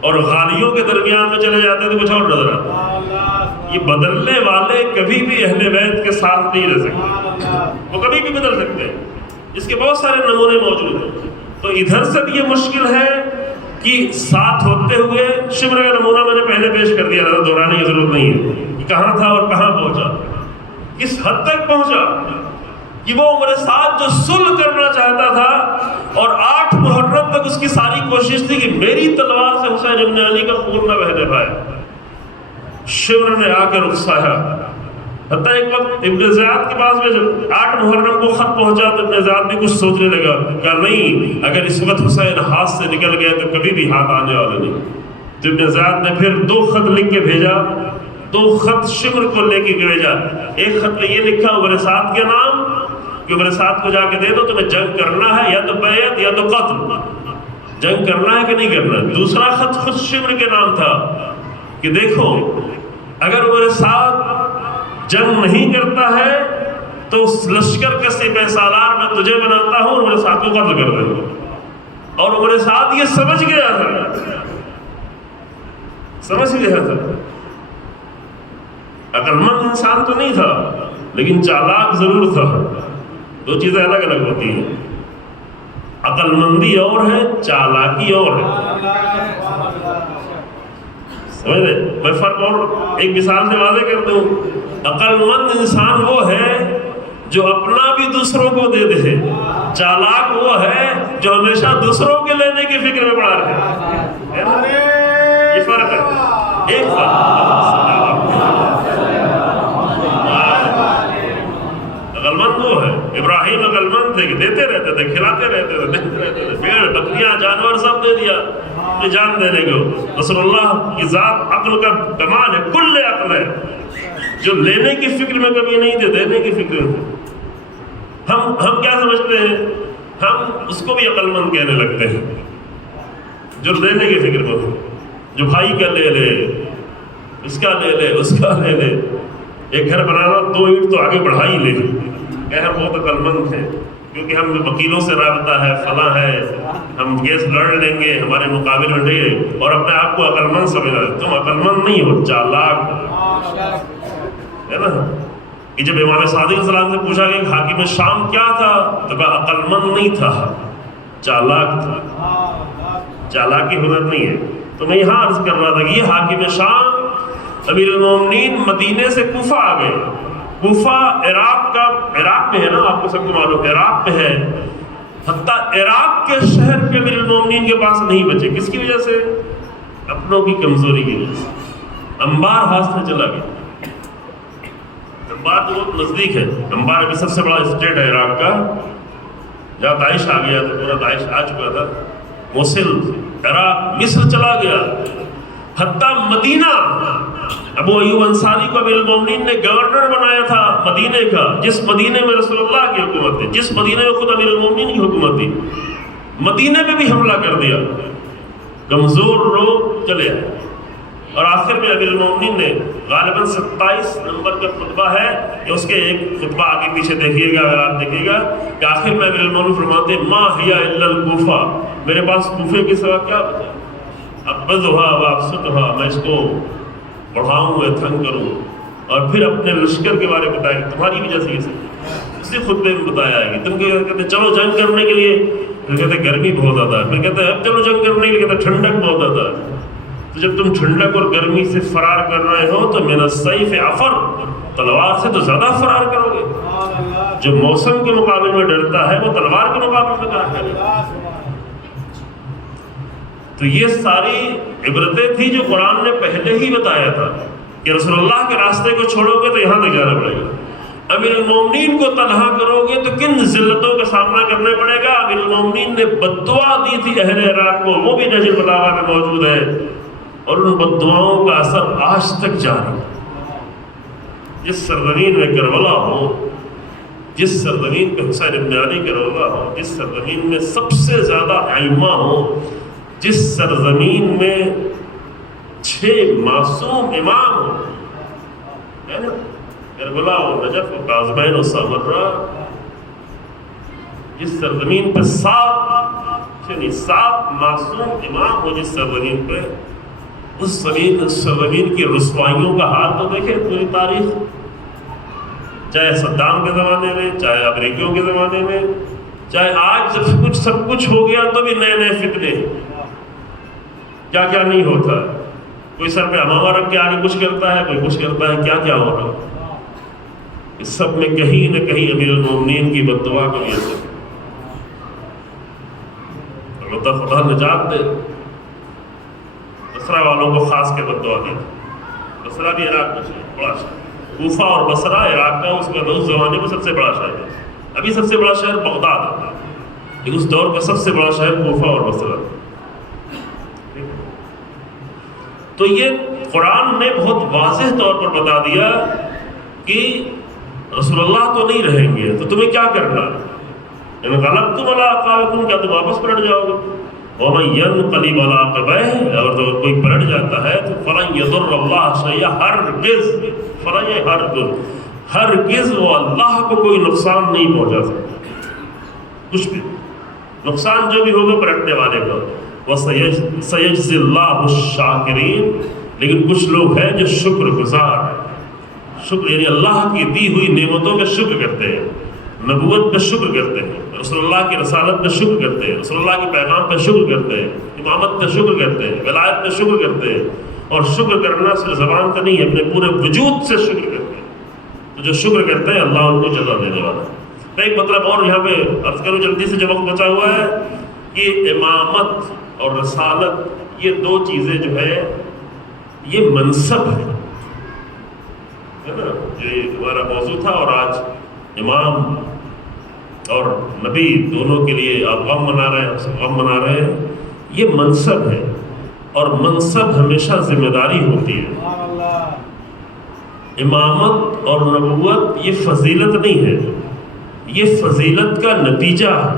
اور غالیوں کے درمیان میں چلے جاتے ہیں تو کچھ اور نظر آتے ہیں. یہ بدلنے والے کبھی بھی اہل بیت کے ساتھ نہیں رہ سکتے, وہ کبھی بھی بدل سکتے ہیں. اس کے بہت سارے نمونے موجود ہیں. تو ادھر سے بھی یہ مشکل ہے کہ ساتھ ہوتے ہوئے, شمر کا نمونہ میں نے پہلے پیش کر دیا تھا, دہرانے کی ضرورت نہیں ہے کہ کہاں تھا اور کہاں پہنچا, کس حد تک پہنچا کہ وہ عمر سعد جو صلح کرنا چاہتا تھا اور 8 محرم تک اس کی ساری کوشش تھی کہ میری تلوار سے حسین ابن علی کا خون نہ بہنے پائے, شمر نے آ کے رخصایا. حتیٰ ایک وقت ابن زیاد کے پاس میں جب 8 محرم کو خط پہنچا تو ابن زیاد بھی کچھ سوچنے لگا, کہا نہیں اگر اس وقت حسین ہاتھ سے نکل گئے تو کبھی بھی ہاتھ آنے والے نہیں. تو ابن زیاد نے پھر 2 خط لکھ کے بھیجا, 2 خط شمر کو لے کے بھیجا. ایک خط میں یہ لکھا عمر سعد کے نام کہ عمر سعد کو جا کے دے دو, تمہیں جنگ کرنا ہے یا تو بیعت یا تو قتل, جنگ کرنا ہے کہ نہیں کرنا. دوسرا خط خود شمر کے نام تھا کہ دیکھو اگر عمر سعد جنگ نہیں کرتا ہے تو اس لشکر کے سپہ سالار میں تجھے بناتا ہوں اور عمر سعد کو قتل کر دیں. اور عمر سعد یہ سمجھ گیا تھا, سمجھ گیا تھا. عقل مند انسان تو نہیں تھا لیکن چالاک ضرور تھا. 2 چیزیں الگ الگ ہوتی ہیں, عقل مندی اور ہے, چالاکی اور ہے. سمجھ لے, میں فرق اور ایک مثال سے واضح کر دوں. عقل مند انسان وہ ہے جو اپنا بھی دوسروں کو دے دے, چالاک وہ ہے جو ہمیشہ دوسروں کے لینے کی فکر میں پڑا رہے. یہ فرق ہے, ایک فرق. عقلمند وہ ہے, ابراہیم عقلمند تھے کہ دیتے رہتے تھے, کھلاتے رہتے تھے, دیتے رہتے تھے, پیڑ بکریاں جانور سب دے دیا جان دینے کو. رسول اللہ کی ذات عقل کا کمال ہے, کل عقل ہے, جو لینے کی فکر میں کبھی نہیں تھے, دینے کی فکر میں تھے. ہم کیا سمجھتے ہیں, ہم اس کو بھی عقل مند کہنے لگتے ہیں جو لینے کی فکر میں ہو, جو بھائی کا لے لے, اس کا لے لے, اس کا لے لے. ایک گھر بنانا 2 اینٹ تو آگے بڑھا ہی لے, کہ ہم بہت عقل مند ہیں کیونکہ ہم وکیلوں سے رابطہ ہے, فلاں ہے, ہم کیس لڑ لیں گے, ہمارے مقابل میں نہیں, اور اپنے آپ کو عقل مند سمجھ رہے. تم عقل مند نہیں ہو, چالاک ہے نا. کہ جب امام صادق علیہ السلام سے پوچھا کہ حاکم شام کیا تھا تو کہا عقل مند نہیں تھا, چالاک تھا. چالاکی ہنر نہیں ہے. تو میں یہاں عرض کر رہا تھا کہ یہ حاکم شام امیر المومنین مدینے سے کوفہ آ گئے. کوفہ عراق میں ہے نا, آپ کو سب کو معلوم, عراق میں ہے. حتیٰ عراق کے شہر کے امیر المومنین کے پاس نہیں بچے. کس کی وجہ سے؟ اپنوں کی کمزوری کی وجہ سے. انبار ہاتھ سے چلا گیا. انبار تو بہت نزدیک ہے, انبار ابھی سب سے بڑا اسٹیٹ ہے عراق کا. جہاں داعش آ گیا تو پورا داعش آ چکا تھا. موصل, عراق, مصر چلا گیا. حتیٰ مدینہ, ابو ایوب انصاری کو امیر المومنین نے گورنر بنایا تھا مدینے کا, جس مدینے میں رسول اللہ کی حکومت تھی, جس مدینے میں خود امیر المومنین کی حکومت تھی. مدینے میں بھی حملہ کر دیا, کمزور لوگ چلے آئے. اور آخر میں امیر المومنین نے غالباً 27 نمبر کا خطبہ ہے, کہ اس کے ایک خطبہ آگے پیچھے دیکھیے گا, اگر آپ دیکھیے گا کہ آخر میں امیر المومنین فرماتے ہیں ما ہی الا الکوفہ, میرے پاس کوفے کے سوا کیا بچا, ابذھا وابسطھا, میں اس کو بڑھاؤں میں تھنگ کروں. اور پھر اپنے لشکر کے بارے میں بتایا کہ تمہاری وجہ سے یہ سب, اسی خطبے میں بتایا ہے کہ تم کہتے چلو جنگ کرنے کے لیے, پھر کہتے گرمی بہت زیادہ ہے, پھر کہتے اب چلو جنگ کرنے کے لیے, کہتے ٹھنڈک بہت زیادہ ہے. تو جب تم ٹھنڈک اور گرمی سے فرار کر رہے ہو تو من السیف عفر, تلوار سے تو زیادہ فرار کرو گے. جو موسم کے مقابلے میں ڈرتا ہے وہ تلوار کے مقابلے میں کہاں کرے گا. تو یہ ساری عبرتیں تھی جو قرآن نے پہلے ہی بتایا تھا کہ رسول اللہ کے راستے کو چھوڑو گے تو یہاں تک جانا پڑے گا. امیر المومنین کو تنہا کرو گے تو کن ذلتوں کا سامنا کرنا پڑے گا. امیر المومنین نے بددعا دی تھی اہل عراق کو، وہ بھی نہج البلاغہ میں موجود ہے، اور ان بددعاؤں کا اثر آج تک جاری. جس سرزمین میں کربلا ہو، جس سرزمین پہ حسین ابن علی کا روضہ ہو، جس سرزمین میں سب سے زیادہ ائمہ ہو، جس سرزمین میں 6 معصوم امام ہو، ہے نا، کربلا و نجف و قازمین و سامرہ، جس سرزمین پہ 7 معصوم امام ہو، جس سرزمین پہ، اس سرزمین کی رسوائیوں کا حال تو دیکھیں پوری تاریخ، چاہے صدام کے زمانے میں، چاہے امریکیوں کے زمانے میں، چاہے آج جب سب کچھ ہو گیا تو بھی نئے نئے فتنے، کیا کیا نہیں ہوتا ہے. کوئی سر پہ امامہ رکھ کے آگے کچھ کرتا ہے، کوئی کچھ کرتا ہے، کیا کیا ہو رہا ہے. اس سب میں کہیں نہ کہیں امیر المومنین کی بددعا کو یہ سب البتہ خدا نجات دے. بصرہ والوں کو خاص کے بددعا دی. بصرہ بھی عراق میں بڑا شہر، کوفہ اور بصرہ عراق کا اس زمانے میں سب سے بڑا شہر ہے. ابھی سب سے بڑا شہر بغداد ہے، لیکن اس دور کا سب سے بڑا شہر کوفہ اور بصرہ. تو یہ قرآن نے بہت واضح طور پر بتا دیا کہ رسول اللہ تو نہیں رہیں گے، تو تمہیں کیا کرنا ہے. انقلبتم علی اعقابکم، کیا تم واپس پلٹ جاؤ گے. ومن ينقلب علی عقبیہ، اور اگر کوئی پلٹ جاتا ہے تو فلن یضر اللہ شیئا، ہرگز وہ اللہ کو کوئی نقصان نہیں پہنچا سکتا. کچھ بھی نقصان جو بھی ہوگا پلٹنے والے کا. وَسَيَجْزِي اللَّهُ الشَّاكِرِينَ، لیکن کچھ لوگ ہیں جو شکر گزار ہیں. شکر یعنی اللہ کی دی ہوئی نعمتوں پہ شکر کرتے ہیں، نبوت پہ شکر کرتے ہیں، رسول اللہ کی رسالت پہ شکر کرتے ہیں، رسول اللہ کے پیغام پہ شکر کرتے ہیں، امامت پہ شکر کرتے ہیں، ولایت پہ شکر کرتے ہیں. اور شکر کرنا صرف زبان کا نہیں، اپنے پورے وجود سے شکر کرتے ہیں. تو جو شکر کرتے ہیں اللہ ان کو جزا دینے والا ہے. ایک مطلب اور یہاں پہ عرض کروں جلدی سے، جو وقت بچا ہوا ہے، کہ امامت اور رسالت یہ 2 چیزیں جو ہے یہ منصب ہے نا. یہ ہمارا موضوع تھا، اور آج امام اور نبی دونوں کے لیے آپ غم منا رہے ہیں، غم منا رہے ہیں. یہ منصب ہے، اور منصب ہمیشہ ذمہ داری ہوتی ہے. امامت اور نبوت یہ فضیلت نہیں ہے، یہ فضیلت کا نتیجہ ہے.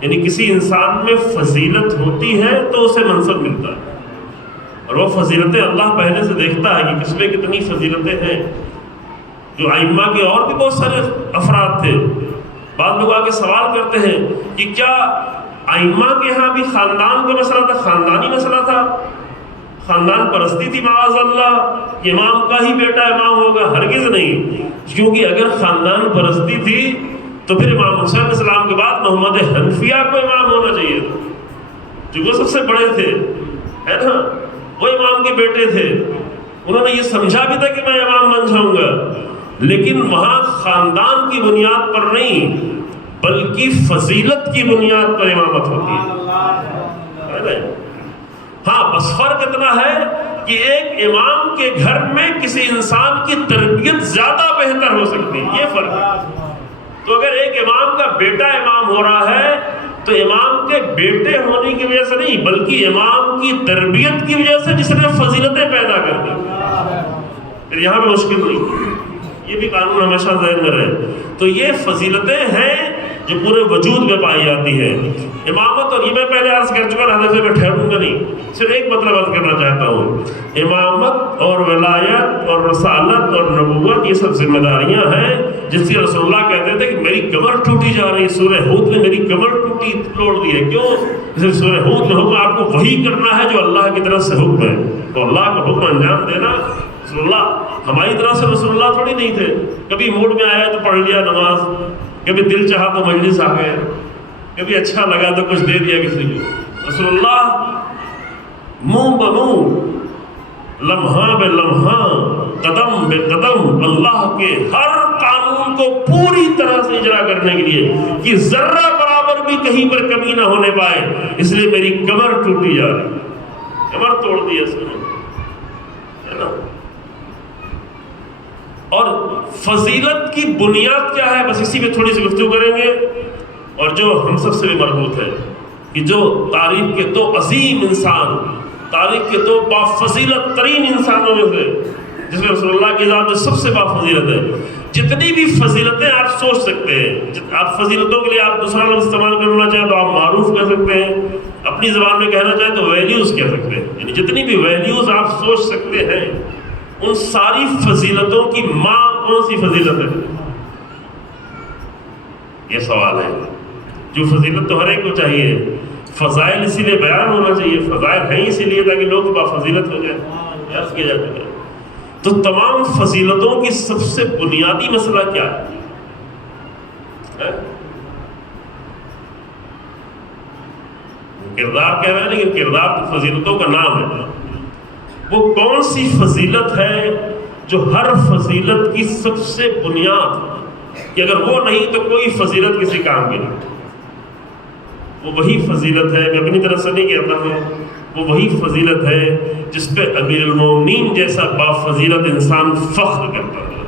یعنی کسی انسان میں فضیلت ہوتی ہے تو اسے منصب ملتا ہے، اور وہ فضیلتیں اللہ پہلے سے دیکھتا ہے کہ کس میں کتنی فضیلتیں ہیں. جو ائمہ کے اور بھی بہت سارے افراد تھے. بعض لوگ آگے سوال کرتے ہیں کہ کیا ائمہ کے ہاں بھی خاندان کا مسئلہ تھا، خاندانی مسئلہ تھا، خاندان پرستی تھی معاذ اللہ، کہ امام کا ہی بیٹا امام ہوگا؟ ہرگز نہیں. کیونکہ اگر خاندان پرستی تھی تو پھر امام حسین علیہ السلام کے بعد محمد حنفیہ کو امام ہونا چاہیے تھا، جو وہ سب سے بڑے تھے، ہے نا، وہ امام کے بیٹے تھے. انہوں نے یہ سمجھا بھی تھا کہ میں امام بن جاؤں گا، لیکن وہاں خاندان کی بنیاد پر نہیں بلکہ فضیلت کی بنیاد پر امامت ہوتی ہے. ہاں بس فرق اتنا ہے کہ ایک امام کے گھر میں کسی انسان کی تربیت زیادہ بہتر ہو سکتی ہے، یہ فرق ہے. تو اگر ایک امام کا بیٹا امام ہو رہا ہے تو امام کے بیٹے ہونے کی وجہ سے نہیں بلکہ امام کی تربیت کی وجہ سے، جس نے فضیلتیں پیدا کر دی. پھر یہاں بھی مشکل نہیں، یہ بھی قانون ہمیشہ ذہن میں رہے. تو یہ فضیلتیں ہیں جو پورے وجود میں پائی جاتی ہے. امامت، اور یہ میں پہلے عرض کر چکا، حدیث میں ٹھہروں گا نہیں، صرف ایک مطلب عرض کرنا چاہتا ہوں. امامت اور ولایت اور رسالت اور نبوت یہ سب ذمہ داریاں ہیں جس کی رسول اللہ کہتے تھے کہ میری کمر ٹوٹی جا رہی. سورہ ہود میں میری کمر ٹوٹی توڑ دی ہے. کیوں؟ جیسے سورہ ہود میں حکم آپ کو وہی کرنا ہے جو اللہ کی طرف سے حکم ہے، تو اللہ کا حکم انجام دینا. رسول اللہ ہماری طرح سے رسول اللہ تھوڑی نہیں تھے. کبھی موڈ میں آیا تو پڑھ لیا نماز، کبھی دل چاہا تو مجلس آ گئے، کبھی اچھا لگا تو کچھ دے دیا کسی کو. رسول اللہ منہ بمنہ، لمحہ بے لمحہ قدم بے قدم اللہ کے ہر قانون کو پوری طرح سے اجرا کرنے کے لیے کہ ذرہ برابر بھی کہیں پر کمی نہ ہونے پائے، اس لیے میری کمر ٹوٹی جا رہی، کمر توڑ دی اس نے، ہے نا۔ اور فضیلت کی بنیاد کیا ہے، بس اسی پہ تھوڑی سی گفتگو کریں گے، اور جو ہم سب سے بھی مربوط ہے کہ جو تاریخ کے دو عظیم انسان، تاریخ کے دو بافضیلت ترین انسانوں میں سے، جس میں رسول اللہ کی ذات جو سب سے بافضیلت ہے، جتنی بھی فضیلتیں آپ سوچ سکتے ہیں، آپ فضیلتوں کے لیے آپ دوسرا لفظ استعمال کرنا چاہیں تو آپ معروف کہہ سکتے ہیں، اپنی زبان میں کہنا چاہیں تو ویلیوز کہہ سکتے ہیں، یعنی جتنی بھی ویلیوز آپ سوچ سکتے ہیں، ان ساری فضیلتوں کی ماں کون سی فضیلت ہے؟ یہ سوال ہے۔ جو فضیلت تو ہر ایک کو چاہیے، فضائل اسی لیے بیان ہونا چاہیے، فضائل ہیں اسی لیے تاکہ لوگ بافضیلت ہو جائیں، عرض کیا جا چکا ہے۔ تو تمام فضیلتوں کی سب سے بنیادی مسئلہ کیا ہے؟ کردار کہہ رہے ہیں، لیکن کردار تو فضیلتوں کا نام ہے۔ وہ کون سی فضیلت ہے جو ہر فضیلت کی سب سے بنیاد، کہ اگر وہ نہیں تو کوئی فضیلت کسی کام کی نہیں؟ وہ وہی فضیلت ہے، میں اپنی طرف سے نہیں کہتا ہوں، وہ وہی فضیلت ہے جس پہ امیر المومنین جیسا بافضیلت انسان فخر کرتا ہے۔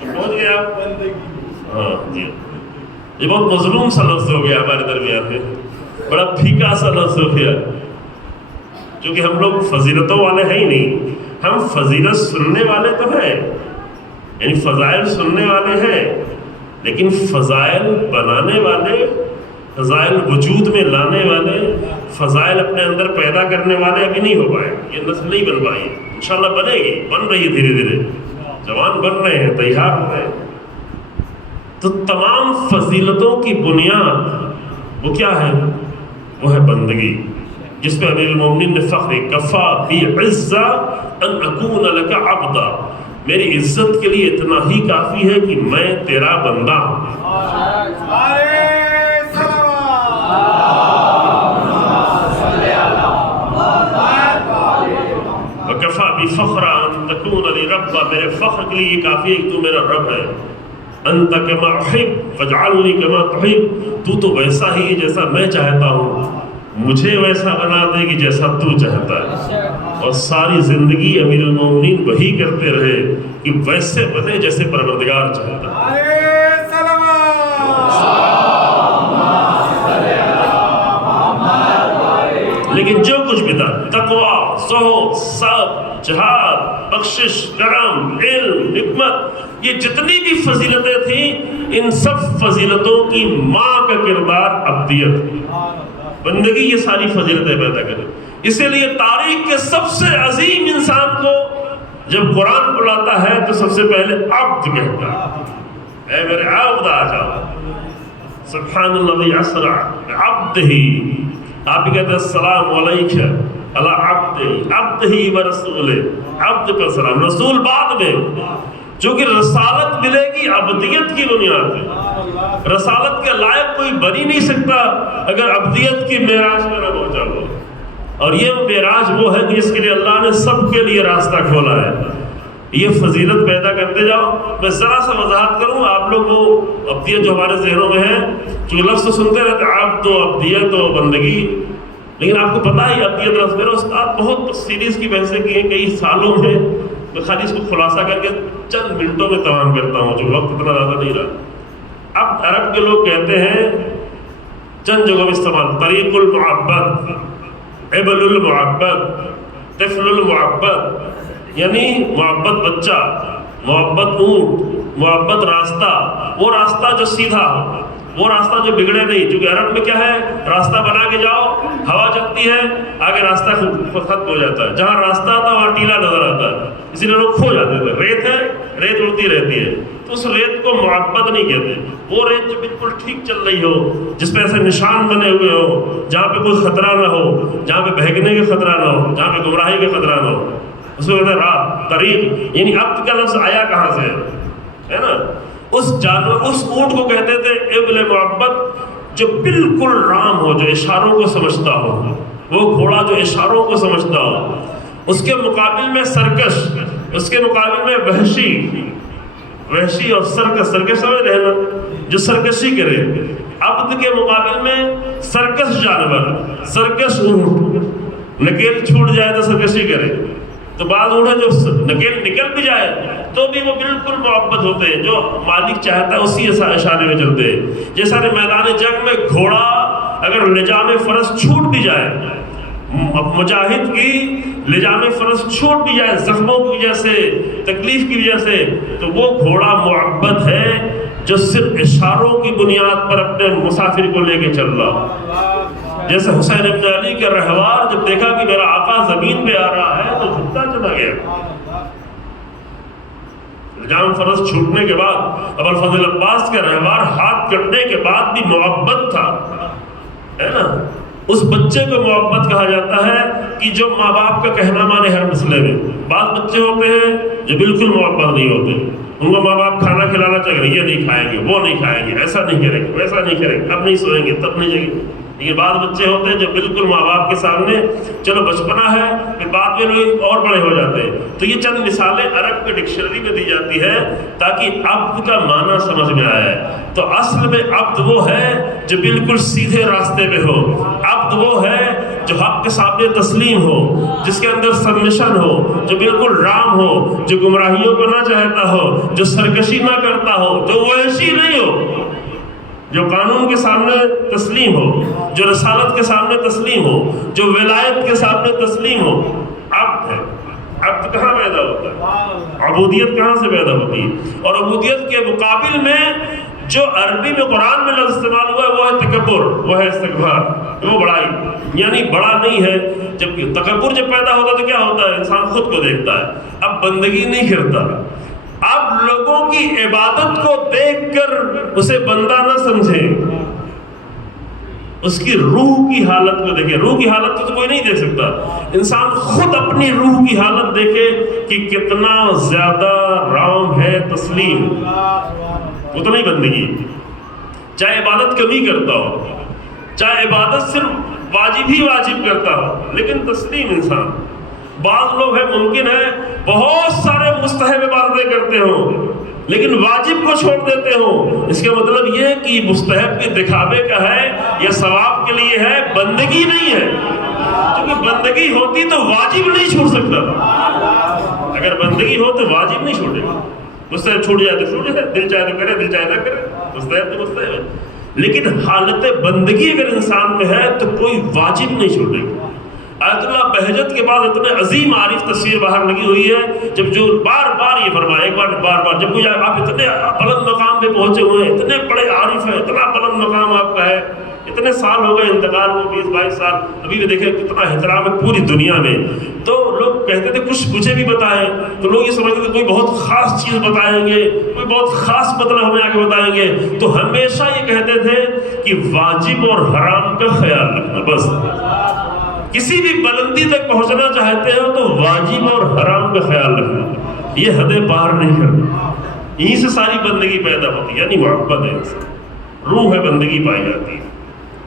پہنچ گیا؟ ہاں جی، یہ بہت مظلوم سا لفظ ہو گیا ہمارے درمیان میں، بڑا پھیکا سا لفظ ہو گیا، کیونکہ ہم لوگ فضیلتوں والے ہیں ہی نہیں، ہم فضیلت سننے والے تو ہیں، یعنی فضائل سننے والے ہیں، لیکن فضائل بنانے والے، فضائل وجود میں لانے والے، فضائل اپنے اندر پیدا کرنے والے ابھی نہیں ہو پائے، یہ نسل نہیں بن پائی، انشاءاللہ بنے گی، بن رہی ہے دھیرے دھیرے، جوان بن رہے ہیں، تیار ہو رہے ہیں۔ تو تمام فضیلتوں کی بنیاد وہ کیا ہے؟ وہ ہے بندگی، جس پہ امیر المومنین نے فخر کفا بی عزا ان اکون لک عبدا، میری عزت کے لیے اتنا ہی کافی ہے کہ میں تیرا بندہ ہوں۔ وکفا بی فخر ان تکون لی ربا، میرے فخر کے لیے یہ کافی ہے کہ تو میرا رب ہے۔ انت کما احب فاجعلنی کما تحب، تو ویسا ہی جیسا میں چاہتا ہوں، مجھے ویسا بنا دے گی جیسا تو چاہتا ہے۔ اور ساری زندگی امیر المومنین وہی کرتے رہے کہ ویسے بنے جیسے پروردگار چاہتا ہے۔ لیکن جو کچھ بھی تھا، تقویٰ، زہد، صبر، جہاد، بخشش، کرم، علم، حکمت، یہ جتنی بھی فضیلتیں تھیں، ان سب فضیلتوں کی ماں کا کردار عبدیت، بندگی، یہ ساری فضیلتیں پیدا کرے۔ اسی لیے تاریخ کے سب سے عظیم انسان کو جب قرآن بلاتا ہے تو سب سے پہلے عبد کہتا ہے، اے میرے عبد آ جاؤ، سبحان الذی اسرا بعبدہ، آپ بھی کہتے ہیں السلام علیکہ علی عبدہ ورسولہ، عبد پر سلام، رسول بعد میں، چونکہ رسالت ملے گی عبدیت کی بنیاد پہ، رسالت کے لائق کوئی بن ہی نہیں سکتا اگر عبدیت کی معراج میں نہ پہنچا ہو، اور یہ معراج وہ ہے جس کے لیے اللہ نے سب کے لیے راستہ کھولا ہے۔ یہ فضیلت پیدا کرتے جاؤ۔ میں ذرا سا وضاحت کروں، آپ لوگ وہ عبدیت جو ہمارے ذہنوں میں ہے، جو لفظ تو سنتے رہتے عبد و عبدیت و بندگی، لیکن آپ کو پتہ ہے عبدیت لفظ، میرا استاد بہت سیریز کی بحثیں کی ہیں کئی سالوں میں، میں خالی اس کو خلاصہ کر کے چند منٹوں میں تمام کرتا ہوں، جو وقت اتنا زیادہ نہیں رہا۔ اب عرب کے لوگ کہتے ہیں چند جگہوں میں استعمال، طریق المعبد، ابل المعبد، طفل المعبد، یعنی معبد بچہ، معبد اونٹ، معبد راستہ، وہ راستہ جو سیدھا ہو، وہ راستہ جو بگڑے نہیں، کیونکہ عرب میں کیا ہے، راستہ بنا کے جاؤ، ہوا چلتی ہے، آگے راستہ ختم ہو جاتا ہے، جہاں راستہ آتا ہے وہاں ٹیلا نظر آتا ہے، اسی لیے لوگ کھو جاتے تھے۔ ریت ہے، ریت اڑتی رہتی ہے، تو اس ریت کو معبد نہیں کہتے، وہ ریت جو بالکل ٹھیک چل رہی ہو، جس پہ ایسے نشان بنے ہوئے ہو، جہاں پہ کوئی خطرہ نہ ہو، جہاں پہ بہکنے کا خطرہ نہ ہو، جہاں پہ گمراہی کا خطرہ نہ ہو، اس کو کہتے ہیں راہ، طریق، یعنی عبد کا لفظ آیا کہاں سے ہے نا؟ اس جانور، اس اونٹ کو کہتے تھے ابل معبد، جو بالکل رام ہو، جو اشاروں کو سمجھتا ہو، وہ گھوڑا جو اشاروں کو سمجھتا ہو۔ اس کے مقابل میں سرکش، اس کے مقابل میں وحشی اور سرکش سمجھ رہے نا، جو سرکشی کرے. عبد کے مقابل میں سرکش جانور، سرکش اونٹ، نکیل چھوٹ جائے تو سرکشی کرے. تو بعض اونٹ جو نکیل نکل بھی جائے تو بھی وہ بالکل معبد ہوتے ہیں، جو مالک چاہتا ہے اسی اشارے میں چلتے ہیں. جیسا کہ میدان جنگ میں گھوڑا اگر لجام فرس چھوٹ بھی جائے، مجاہد کی لجام فرس چھوٹ بھی جائے زخموں کی وجہ سے، تکلیف کی وجہ سے، تو وہ گھوڑا معبد ہے جو صرف اشاروں کی بنیاد پر اپنے مسافر کو لے کے چل رہا. جیسے حسین ابن علی کے رہوار جب دیکھا کہ میرا آقا زمین پہ آ رہا ہے تو جھکتا چلا گیا. لجام فرس چھوٹنے کے بعد ابوالفضل عباس کا رہوار ہاتھ کٹنے کے بعد بھی معبد تھا، ہے نا. اس بچے کو معبد کہا جاتا ہے کہ جو ماں باپ کا کہنا مانے ہر مسئلے میں. بعض بچے ہوتے ہیں جو بالکل معبد نہیں ہوتے، ان کو ماں باپ کھانا کھلانا چاہیے، یہ نہیں کھائیں گے، وہ نہیں کھائیں گے، ایسا نہیں کریں گے، ویسا نہیں کریں گے، اب نہیں سوئیں گے، تب نہیں جائیں گے. یہ بعض بچے ہوتے ہیں جو بالکل ماں باپ کے سامنے، چلو بچپنا ہے، پھر بعد میں لوگ اور بڑے ہو جاتے ہیں. تو یہ چند مثالیں عرب کے ڈکشنری میں دی جاتی ہے تاکہ عبد کا معنی سمجھ میں آئے. تو اصل میں عبد وہ ہے جو بالکل سیدھے راستے پہ ہو. عبد وہ ہے جو حق کے سامنے تسلیم ہو، جس کے اندر سبمیشن ہو، جو بالکل رام ہو، جو گمراہیوں کو نہ چاہتا ہو، جو سرکشی نہ کرتا ہو، جو وحشی نہیں ہو، جو قانون کے سامنے تسلیم ہو، جو رسالت کے سامنے تسلیم ہو، جو ولایت کے سامنے تسلیم ہو. عبد ہے. عبد کہاں پیدا ہوتا ہے؟ عبودیت کہاں سے پیدا ہوتی ہے؟ اور عبودیت کے مقابل میں جو عربی میں قرآن میں لفظ استعمال ہوا ہے وہ ہے تکبر، وہ ہے استکبار، وہ بڑائی، یعنی بڑا نہیں ہے. جب تکبر جب پیدا ہوتا تو کیا ہوتا ہے؟ انسان خود کو دیکھتا ہے، اب بندگی نہیں کرتا. اب لوگوں کی عبادت کو دیکھ کر اسے بندہ نہ سمجھے، اس کی روح کی حالت کو دیکھے. روح کی حالت تو کوئی نہیں دیکھ سکتا. انسان خود اپنی روح کی حالت دیکھے کہ کتنا زیادہ رام ہے تسلیم، اتنا ہی بندگی. چاہے عبادت کمی کرتا ہو، چاہے عبادت صرف واجب ہی واجب کرتا ہو، لیکن تسلیم انسان. بعض لوگ ہیں ممکن ہے بہت سارے مستحب عبادتیں کرتے ہوں لیکن واجب کو چھوڑ دیتے ہوں. اس کا مطلب یہ ہے کہ مستحب کے دکھاوے کا ہے یا ثواب کے لیے ہے، بندگی نہیں ہے. کیونکہ بندگی ہوتی تو واجب نہیں چھوڑ سکتا تھا. اگر بندگی ہو تو واجب نہیں چھوڑے گا. مستحب چھوٹ جائے تو چھوٹ جائے، دل چاہے تو کرے، دل چاہے نہ کرے، مستحب تو مستحب ہے. لیکن حالت بندگی اگر انسان میں ہے تو کوئی واجب نہیں چھوڑے گا. آیت اللہ بہجت کے بعد اتنے عظیم عارف تصویر باہر لگی ہوئی ہے جب جو بار بار یہ فرمایا، ایک بار جب کوئی آپ اتنے بلند مقام پہ پہنچے ہوئے ہیں، اتنے بڑے عارف ہیں، اتنا بلند مقام آپ کا ہے، اتنے سال ہو گئے انتقال کو، 20-22 سال، ابھی بھی دیکھیں کتنا احترام ہے پوری دنیا میں. تو لوگ کہتے تھے کچھ مجھے بھی بتائیں، تو لوگ یہ سمجھتے تھے کوئی بہت خاص چیز بتائیں گے، کوئی بہت خاص مطلب ہمیں آگے بتائیں گے. تو ہمیشہ یہ کہتے تھے کہ واجب اور حرام کا خیال رکھنا. بس کسی بھی بلندی تک پہنچنا چاہتے ہو تو واجب اور حرام کا خیال رکھنا، یہ حدیں پار نہیں کرنا. یہیں سے ساری بندگی پیدا ہوتی ہے، یعنی محبت ہے، روح ہے، بندگی پائی جاتی ہے.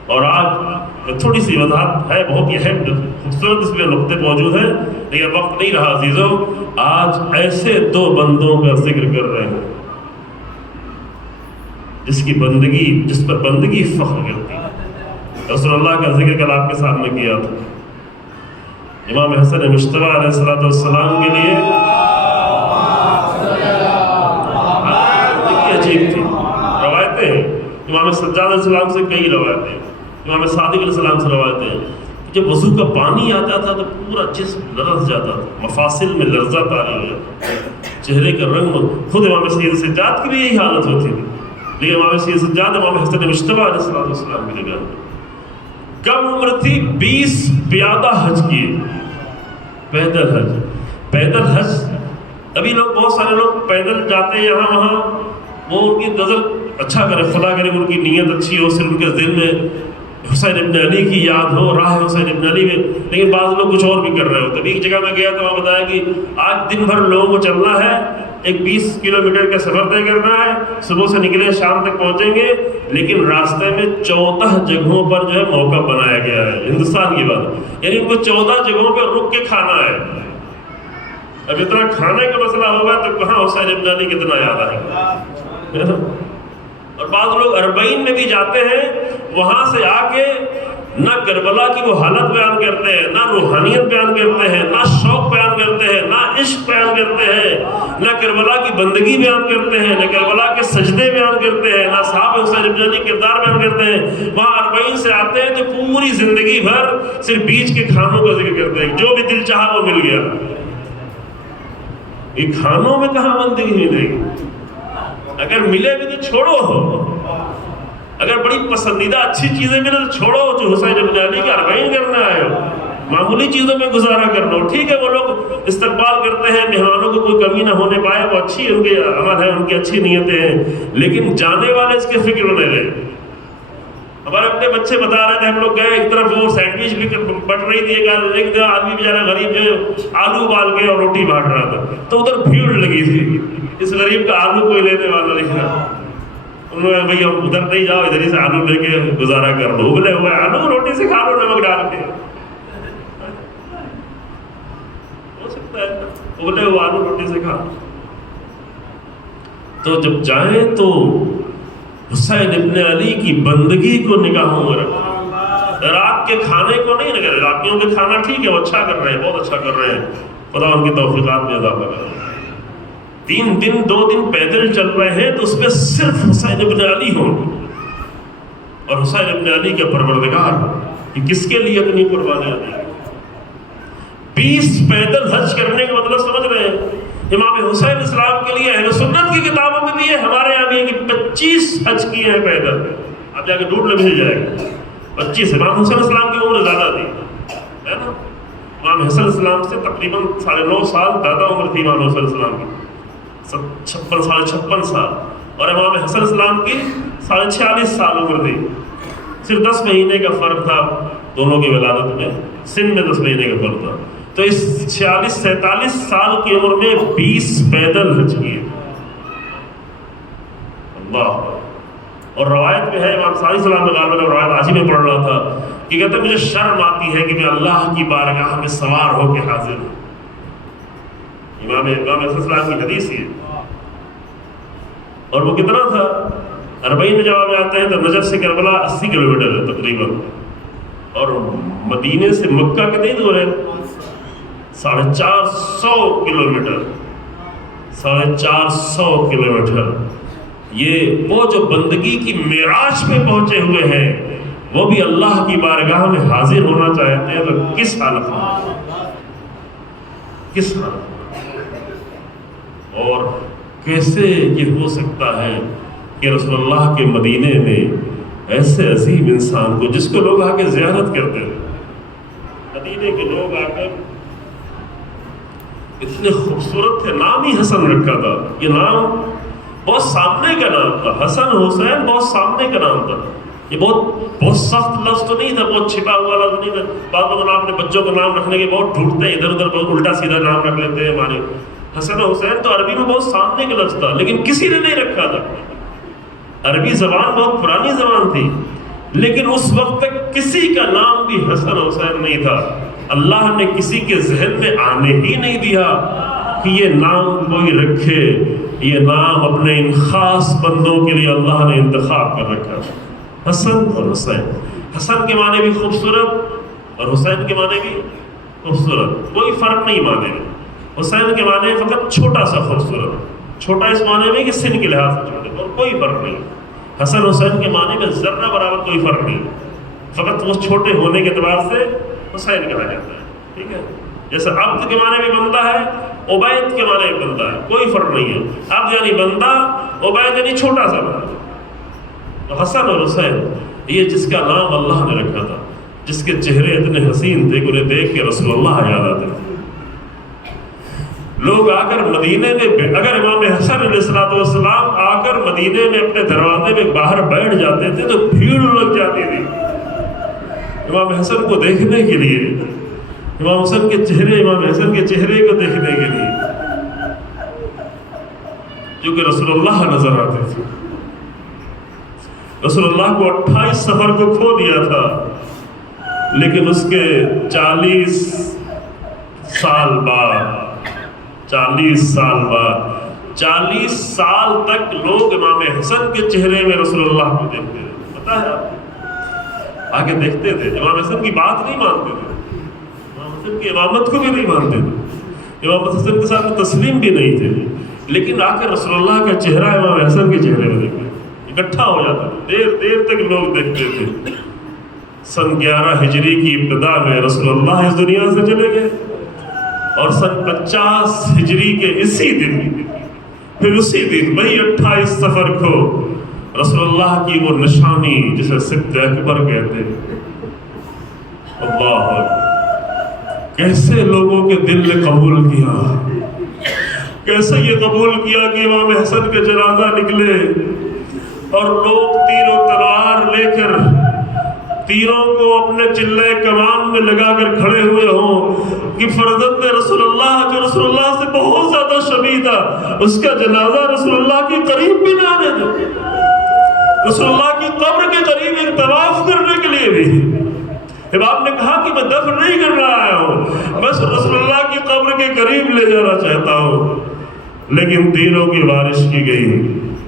اور آج تھوڑی سی وضاحت ہے، بہت ہی اہم خوبصورت اس میں نقطے موجود ہیں، لیکن وقت نہیں رہا عزیزوں. آج ایسے دو بندوں کا ذکر کر رہے ہیں جس پر بندگی فخر کرتی ہے. رسول اللہ کا ذکر کل آپ کے سامنے کیا تھا. امام حسن مجتبی علیہ السلام کے لیے عجیب تھی روایتیں ہیں. امام سجاد علیہ السلام سے کئی روایتیں، امام صادق علیہ السلام سے روایتیں ہیں. جب وضو کا پانی آتا تھا تو پورا جسم لرز جاتا تھا، مفاصل میں لرزہ طاری ہو جاتا، چہرے کا رنگ. خود امام سید سجاد کی بھی یہی حالت ہوتی تھی، لیکن امام سید سجاد امام حسن مجتبی علیہ السلام کی نگاہ کم عمر تھی، 20 پیادہ حج کیے، پیدل حج. ابھی لوگ بہت سارے لوگ پیدل جاتے ہیں یہاں وہاں، وہ ان کی نظر اچھا کرے، خدا کرے ان کی نیت اچھی ہو، صرف ان کے دل میں حسین ابن علی کی یاد ہو، راہ حسین ابن علی میں. لیکن بعض لوگ کچھ اور بھی کر رہے ہوتے. ابھی ایک جگہ میں گیا تو وہاں بتایا کہ آج دن بھر لوگوں کو چلنا ہے، ایک 20 کلومیٹر کا سفر طے کرنا ہے، صبح سے نکلے شام تک پہنچیں گے، لیکن راستے میں 14 جگہوں پر جو ہے موقع بنایا گیا ہے. ہندوستان کی بات، یعنی ان کو 14 جگہوں پہ رک کے کھانا ہے. اب اتنا کھانے کا مسئلہ ہوگا تو کہاں حسین ابن علی کتنا یاد آئے گا. اور بعض لوگ اربعین میں بھی جاتے ہیں، وہاں سے آ کے نہ کربلا کی وہ حالت بیان کرتے ہیں، نہ روحانیت بیان کرتے ہیں، نہ شوق بیان کرتے ہیں، نہ عشق بیان کرتے ہیں، نہ کربلا کی بندگی بیان کرتے ہیں، نہ کربلا کے سجدے بیان کرتے ہیں، نہ صحابہ حسین ابن علی کردار بیان کرتے ہیں. وہاں اربعین سے آتے ہیں تو پوری زندگی بھر صرف بیچ کے کھانوں کا ذکر کرتے ہیں، جو بھی دل چاہا وہ مل گیا. یہ کھانوں میں کہاں بندگی ملے گی؟ اگر ملے بھی تو چھوڑو. اگر بڑی پسندیدہ اچھی چیزیں ملے تو چھوڑو، جو حسین ابن علی کا اربعین کرنے آئے ہو. معمولی چیزوں میں گزارا کر لو. ٹھیک ہے وہ لوگ استقبال کرتے ہیں، مہمانوں کو کوئی کمی نہ ہونے پائے، وہ اچھی ان کے عمل ہے، ان کی اچھی نیتیں ہیں، لیکن جانے والے اس کے فکر میں نہیں رہے. ہمارے اپنے بچے بتا رہے تھے، ہم لوگ گئے، ایک طرف وہ سینڈوچ بھی بٹ رہی تھی، ایک آدمی بیچارہ غریب جو آلو ابال کے اور روٹی بانٹ رہا تھا، تو ادھر بھیڑ لگی تھی. اس غریب کا آلو کوئی لینے والا نہیں تھا. انہوں نے بھائی ادھر نہیں جاؤ، ادھر ہی سے آلو لے کے گزارا کر لو، ابلے ہوئے آلو روٹی سے کھا لو نمک ڈال کے. ہو سکتا ہے ابلے ہوئے آلو روٹی سے کھا. تو جب جائیں تو حسین ابن علی کی بندگی کو نگاہوں میں رکھیں. رات کے کھانے کو نہیں نگرے. عراقیوں کے کھانا ٹھیک ہے، وہ اچھا کر رہے ہیں، بہت اچھا کر رہے ہیں، خدا ان کی توفیقات میں اضافہ کر رہے ہیں. 3 دن 2 دن پیدل چل رہے ہیں تو اس میں صرف حسین ابن علی ہوں اور حسین ابن علی کے پروردگار کہ کس کے لیے اتنی قربانیاں دی. 20 پیدل حج کرنے کا مطلب سمجھ رہے ہیں؟ امام حسین اسلام کے لیے اہل سنت کی کتابوں میں بھی ہے، ہمارے یہاں بھی ہے کہ 25 حج کیے ہیں پیدل. اب جا کے ڈھونڈ لے مل جائے گا. 25. امام حسین اسلام کی عمر زیادہ تھی، ہے نا. امام حسین اسلام سے تقریباً 9.5 سال زیادہ عمر تھی امام حسین اسلام کی، 56 سال. اور امام حسن اسلام کی 46.5 سال عمر تھی. صرف 10 مہینے کا فرق تھا دونوں کی ولادت میں، سن میں 10 مہینے کا فرق تھا. تو اس 46-47 سال کی عمر میں 20 پیدل حج کیے. اللہ. اور روایت میں ہے، امام صادق سلام میں روایت آج ہی میں پڑھ رہا تھا کہ کہتے ہیں مجھے شرم آتی ہے کہ میں اللہ کی بارگاہ میں سوار ہو کے حاضر ہوں. امام حسن اسلام کی حدیث ہے. اور وہ کتنا تھا؟ 40 میں جب آپ جاتے ہیں تو نجف سے کربلا 80 کلومیٹر ہے تقریباً، اور مدینے سے مکہ کتنی دور ہے؟ 450 کلومیٹر. 450 کلومیٹر. یہ وہ جو بندگی کی معراج پہ پہنچے ہوئے ہیں، وہ بھی اللہ کی بارگاہ میں حاضر ہونا چاہتے ہیں، تو کس حالت میں، کس حالت میں، اور کیسے یہ ہو سکتا ہے کہ رسول اللہ کے مدینے میں ایسے عظیم انسان کو، جس کو لوگ آ کے زیارت کرتے ہیں، مدینے کے لوگ آ کر اتنے خوبصورت تھے. نام ہی حسن رکھا تھا. یہ نام بہت سامنے کا نام تھا. حسن حسین بہت سامنے کا نام تھا. یہ بہت سخت لفظ تو نہیں تھا، بہت چھپا ہوا لفظ نہیں تھا. بعض لوگ اپنے بچوں کا نام رکھنے کے بہت ڈھونڈتے ہیں، ادھر ادھر بہت الٹا سیدھا نام رکھ لیتے ہیں. ہمارے حسن حسین تو عربی میں بہت سامنے کا لفظ تھا، لیکن کسی نے نہیں رکھا تھا. عربی زبان بہت پرانی زبان تھی، لیکن اس وقت تک کسی کا نام بھی حسن حسین نہیں تھا. اللہ نے کسی کے ذہن میں آنے ہی نہیں دیا کہ یہ نام کوئی رکھے. یہ نام اپنے ان خاص بندوں کے لیے اللہ نے انتخاب کر رکھا، حسن اور حسین. حسن کے معنی بھی خوبصورت اور حسین کے معنی بھی خوبصورت، کوئی فرق نہیں معنی میں. حسین کے معنی فقط چھوٹا سا خوبصورت، چھوٹا اس معنی میں کہ سن کے لحاظ سے چھوٹے، اور کوئی فرق نہیں. حسن حسین کے معنی میں ذرہ برابر کوئی فرق نہیں، فقط وہ چھوٹے ہونے کے اعتبار سے حسین کہا جاتا ہے. ٹھیک ہے. جیسے عبد کے معنی میں بندہ ہے، عبید کے معنی میں بندہ ہے، کوئی فرق نہیں ہے. عبد یعنی بندہ، عبید یعنی چھوٹا سا بندہ. تو حسن اور حسین یہ جس کا نام اللہ نے رکھا تھا، جس کے چہرے اتنے حسین تھے کہ انہیں دیکھ کے رسول اللہ یاد آتے تھے. لوگ آ کر مدینے میں، اگر امام حسن علیہ السلام آ کر مدینے میں اپنے دروازے میں باہر بیٹھ جاتے تھے تو بھیڑ لگ جاتی تھی امام حسن کو دیکھنے کے لیے، امام حسن کے چہرے، امام حسن کے چہرے کو دیکھنے کے لیے، جو کہ رسول اللہ نظر آتے تھے. رسول اللہ کو 28 سفر کو کھو دیا تھا، لیکن اس کے 40 سال بعد 40 سال بعد 40 سال تک لوگ امام حسن کے چہرے میں رسول اللہ کو دیکھتے تھے. پتہ ہے آپ کو؟ آگے دیکھتے تھے. امام حسن کی بات نہیں مانتے تھے, امام حسن کی امامت کو بھی نہیں مانتے تھے, امام حسن کے ساتھ تسلیم بھی نہیں تھے, لیکن آ کر رسول اللہ کا چہرہ امام حسن کے چہرے میں دیکھتے, اکٹھا ہو جاتا. دیر تک لوگ دیکھتے تھے. سن 11 ہجری کی ابتدا میں رسول اللہ اس دنیا سے چلے گئے, اور سن 50 ہجری کے اسی دن, پھر اسی دن وہی 28 صفر کو رسول اللہ کی وہ نشانی جسے سبت اکبر کہتے ہیں. اللہ کیسے لوگوں کے دل نے قبول کیا, کیسے یہ قبول کیا کہ امام حسن کا جنازہ نکلے اور لوگ تیر و تلوار لے کر تیروں کو اپنے چلے کمان میں لگا کر کھڑے ہوئے ہوں کہ فرزند رسول اللہ جو رسول اللہ سے بہت زیادہ شبیہ تھا, اس کا جنازہ رسول اللہ کے قریب بھی نہ آنے دے, رسول اللہ کی قبر کے قریب ایک طواف کرنے کے لیے بھی. جب آپ نے کہا کہ میں دفن نہیں کرنا آیا ہوں, بس رسول اللہ کی قبر کے قریب لے جانا چاہتا ہوں, لیکن تیروں کی بارش کی گئی.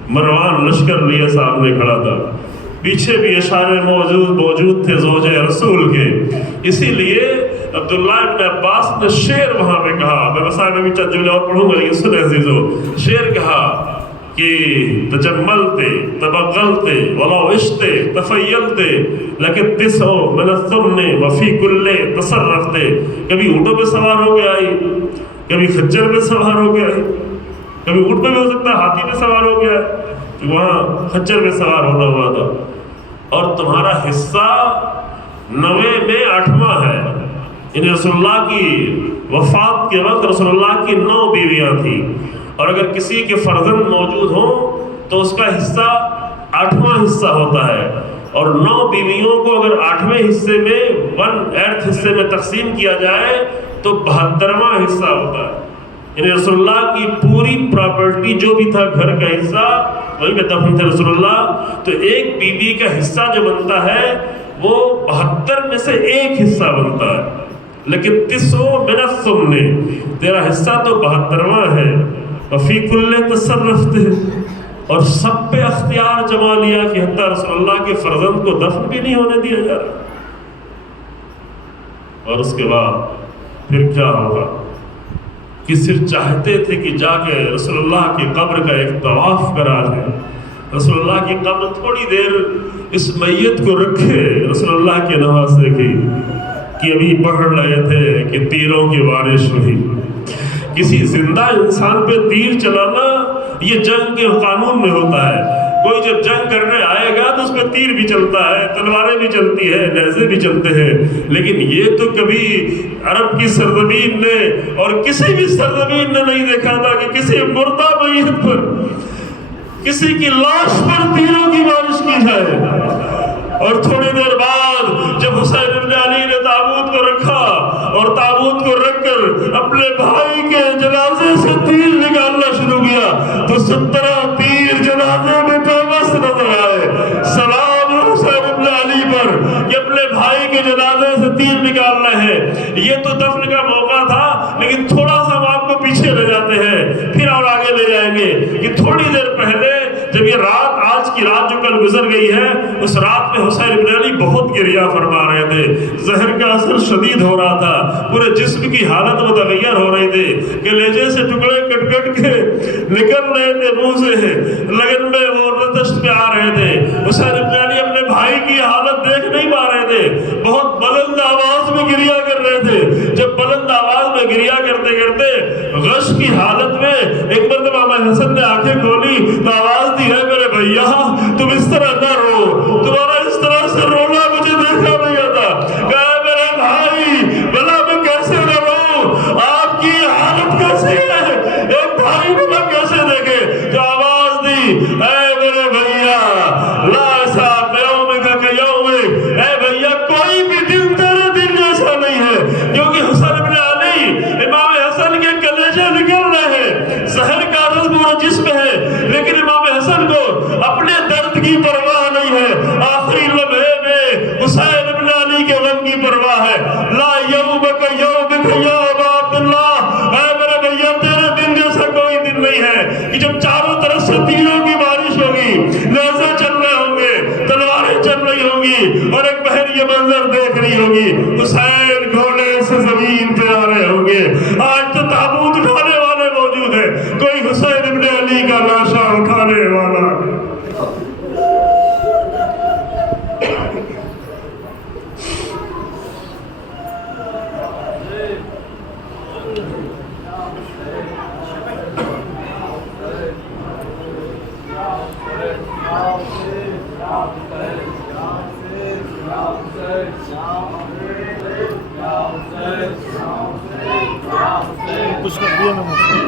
مروان لشکر لیے سامنے کھڑا تھا, پیچھے بھی اشارے موجود تھے زوجہ رسول کے. اسی لیے عبداللہ ابن عباس نے شعر وہاں پہ کہا, میں مسائل میں بھی چند جملے اور پڑھوں گا لیکن سنیں عزیزو. شعر کہا کہ تجملتے تبغلتے ولو عشتے تفیلتے لیکن تسعو من الثمن وفی کلے تصرفتے. کبھی اونٹوں پہ سوار ہو کے آئی, کبھی خچر پہ سوار ہو کے آئی, کبھی اونٹ پہ بھی ہو سکتا ہے, ہاتھی پہ سوار ہو گیا, وہاں خچر پہ سوار ہونا ہوا تھا. اور تمہارا حصہ 9 میں 8واں ہے. یعنی رسول اللہ کی وفات کے وقت رسول اللہ کی 9 بیویاں تھیں, اور اگر کسی کے فرزند موجود ہوں تو اس کا حصہ 8واں حصہ ہوتا ہے, اور 9 بیویوں کو اگر 8ویں حصے میں 1/8 حصے میں تقسیم کیا جائے تو 72واں حصہ ہوتا ہے. یعنی رسول اللہ کی پوری پراپرٹی جو بھی تھا, گھر کا حصہ, وہی میں دفن تھے رسول اللہ, تو ایک بیوی کا حصہ جو بنتا ہے وہ 72 میں سے ایک حصہ بنتا ہے. لیکن 30 من الثمن, تیرا حصہ تو 72واں ہے. وفی کل تصرفتے, اور سب پہ اختیار جما لیا کہ حتیٰ رسول اللہ کے فرزند کو دفن بھی نہیں ہونے دیا جا رہا. اور اس کے بعد پھر کیا ہوگا کہ صرف چاہتے تھے کہ جا کے رسول اللہ کی قبر کا ایک طواف کرا لیں, رسول اللہ کی قبر تھوڑی دیر اس میت کو رکھے رسول اللہ کے نواسے کی, کہ ابھی پڑھ رہے تھے کہ تیروں کی بارش ہوئی. کسی زندہ انسان پہ تیر چلانا یہ جنگ کے قانون میں ہوتا ہے. کوئی جب جنگ کرنے آئے گا تو اس پہ تیر بھی چلتا ہے, تلواریں بھی چلتی ہے, نیزے بھی چلتے ہیں, لیکن یہ تو کبھی عرب کی سرزمین نے اور کسی بھی سرزمین نے نہیں دیکھا تھا کہ کسی مردہ میت پر, کسی کی لاش پر تیروں کی بارش کی جائے. اور تھوڑی دیر بعد جب حسین ابن علی نے تابوت کو رکھا اور تابوت کو رکھ کر اپنے بھائی کے جنازے سے تیر نکالنا شروع کیا تو 17 تیر جنازے میں پیوست نظر آئے. سلام حسین ابن علی پر کہ اپنے بھائی کے جنازے سے تیر نکالنا ہے. یہ تو دفن کا موقع تھا, لیکن تھوڑا سا ہم آپ کو پیچھے لے جاتے ہیں, پھر اور آگے لے جائیں گے کہ تھوڑی دیر پہلے جب یہ رات, آج کی رات جو کل گزر گئی ہے, اس رات میں حسین ابن علی بہت گریہ فرما رہے تھے. زہر کا اثر شدید ہو رہا تھا, پورے جسم کی حالت متغیر ہو رہی تھی کہ لیجے سے ٹکڑے کٹ کٹ کے نکل رہے تھے منہ سے, لگن میں وہ رتشت پہ آ رہے تھے. حسین ابن علی اپنے بھائی کی حالت دیکھ نہیں پا رہے تھے, بہت بلند آواز میں گریہ کر رہے تھے. جب بلند آواز میں گریہ کرتے کرتے غش کی حالت میں ایک مرتبہ امام حسن نے آنکھیں کھولی تو آواز دی, ہے میرے بھیا تم اس طرح نہ رو, تمہارا اس طرح سے رونا مجھے دیکھا نہیں آتا. کہا میرے بھائی بھلا میں کیسے نہ رو, آپ کی حالت کیسی ہے, ایک بھائی بھلا کیسے دیکھے. جو آواز دی, اے میرے بھیا لا ایسا یوم کا یوم, اے بھیا کوئی بھی دن تیرے دن جیسا نہیں ہے, کیونکہ حسین ابن علی امام حسن کے کلیجے نکل رہے ہیں, زہر کا عرض پورا جسم ہے, لیکن امام حسن کو اپنے درد کی پرواہ نہیں ہے. آخری لمحے میں حسین ابن علی کے غم کی پرواہ ہے. لا یوم کا یوم یا ابا عبداللہ, اے میرے بھیا تیرے یہ منظر دیکھ رہی ہوگی، حسین گھوڑے سے زمین پہ آ رہے ہوں گے. آج تو تابوت اٹھانے والے موجود ہیں، کوئی حسین ابن علی کا لاشا اٹھانے والا. کچھ کر دیا میں نے.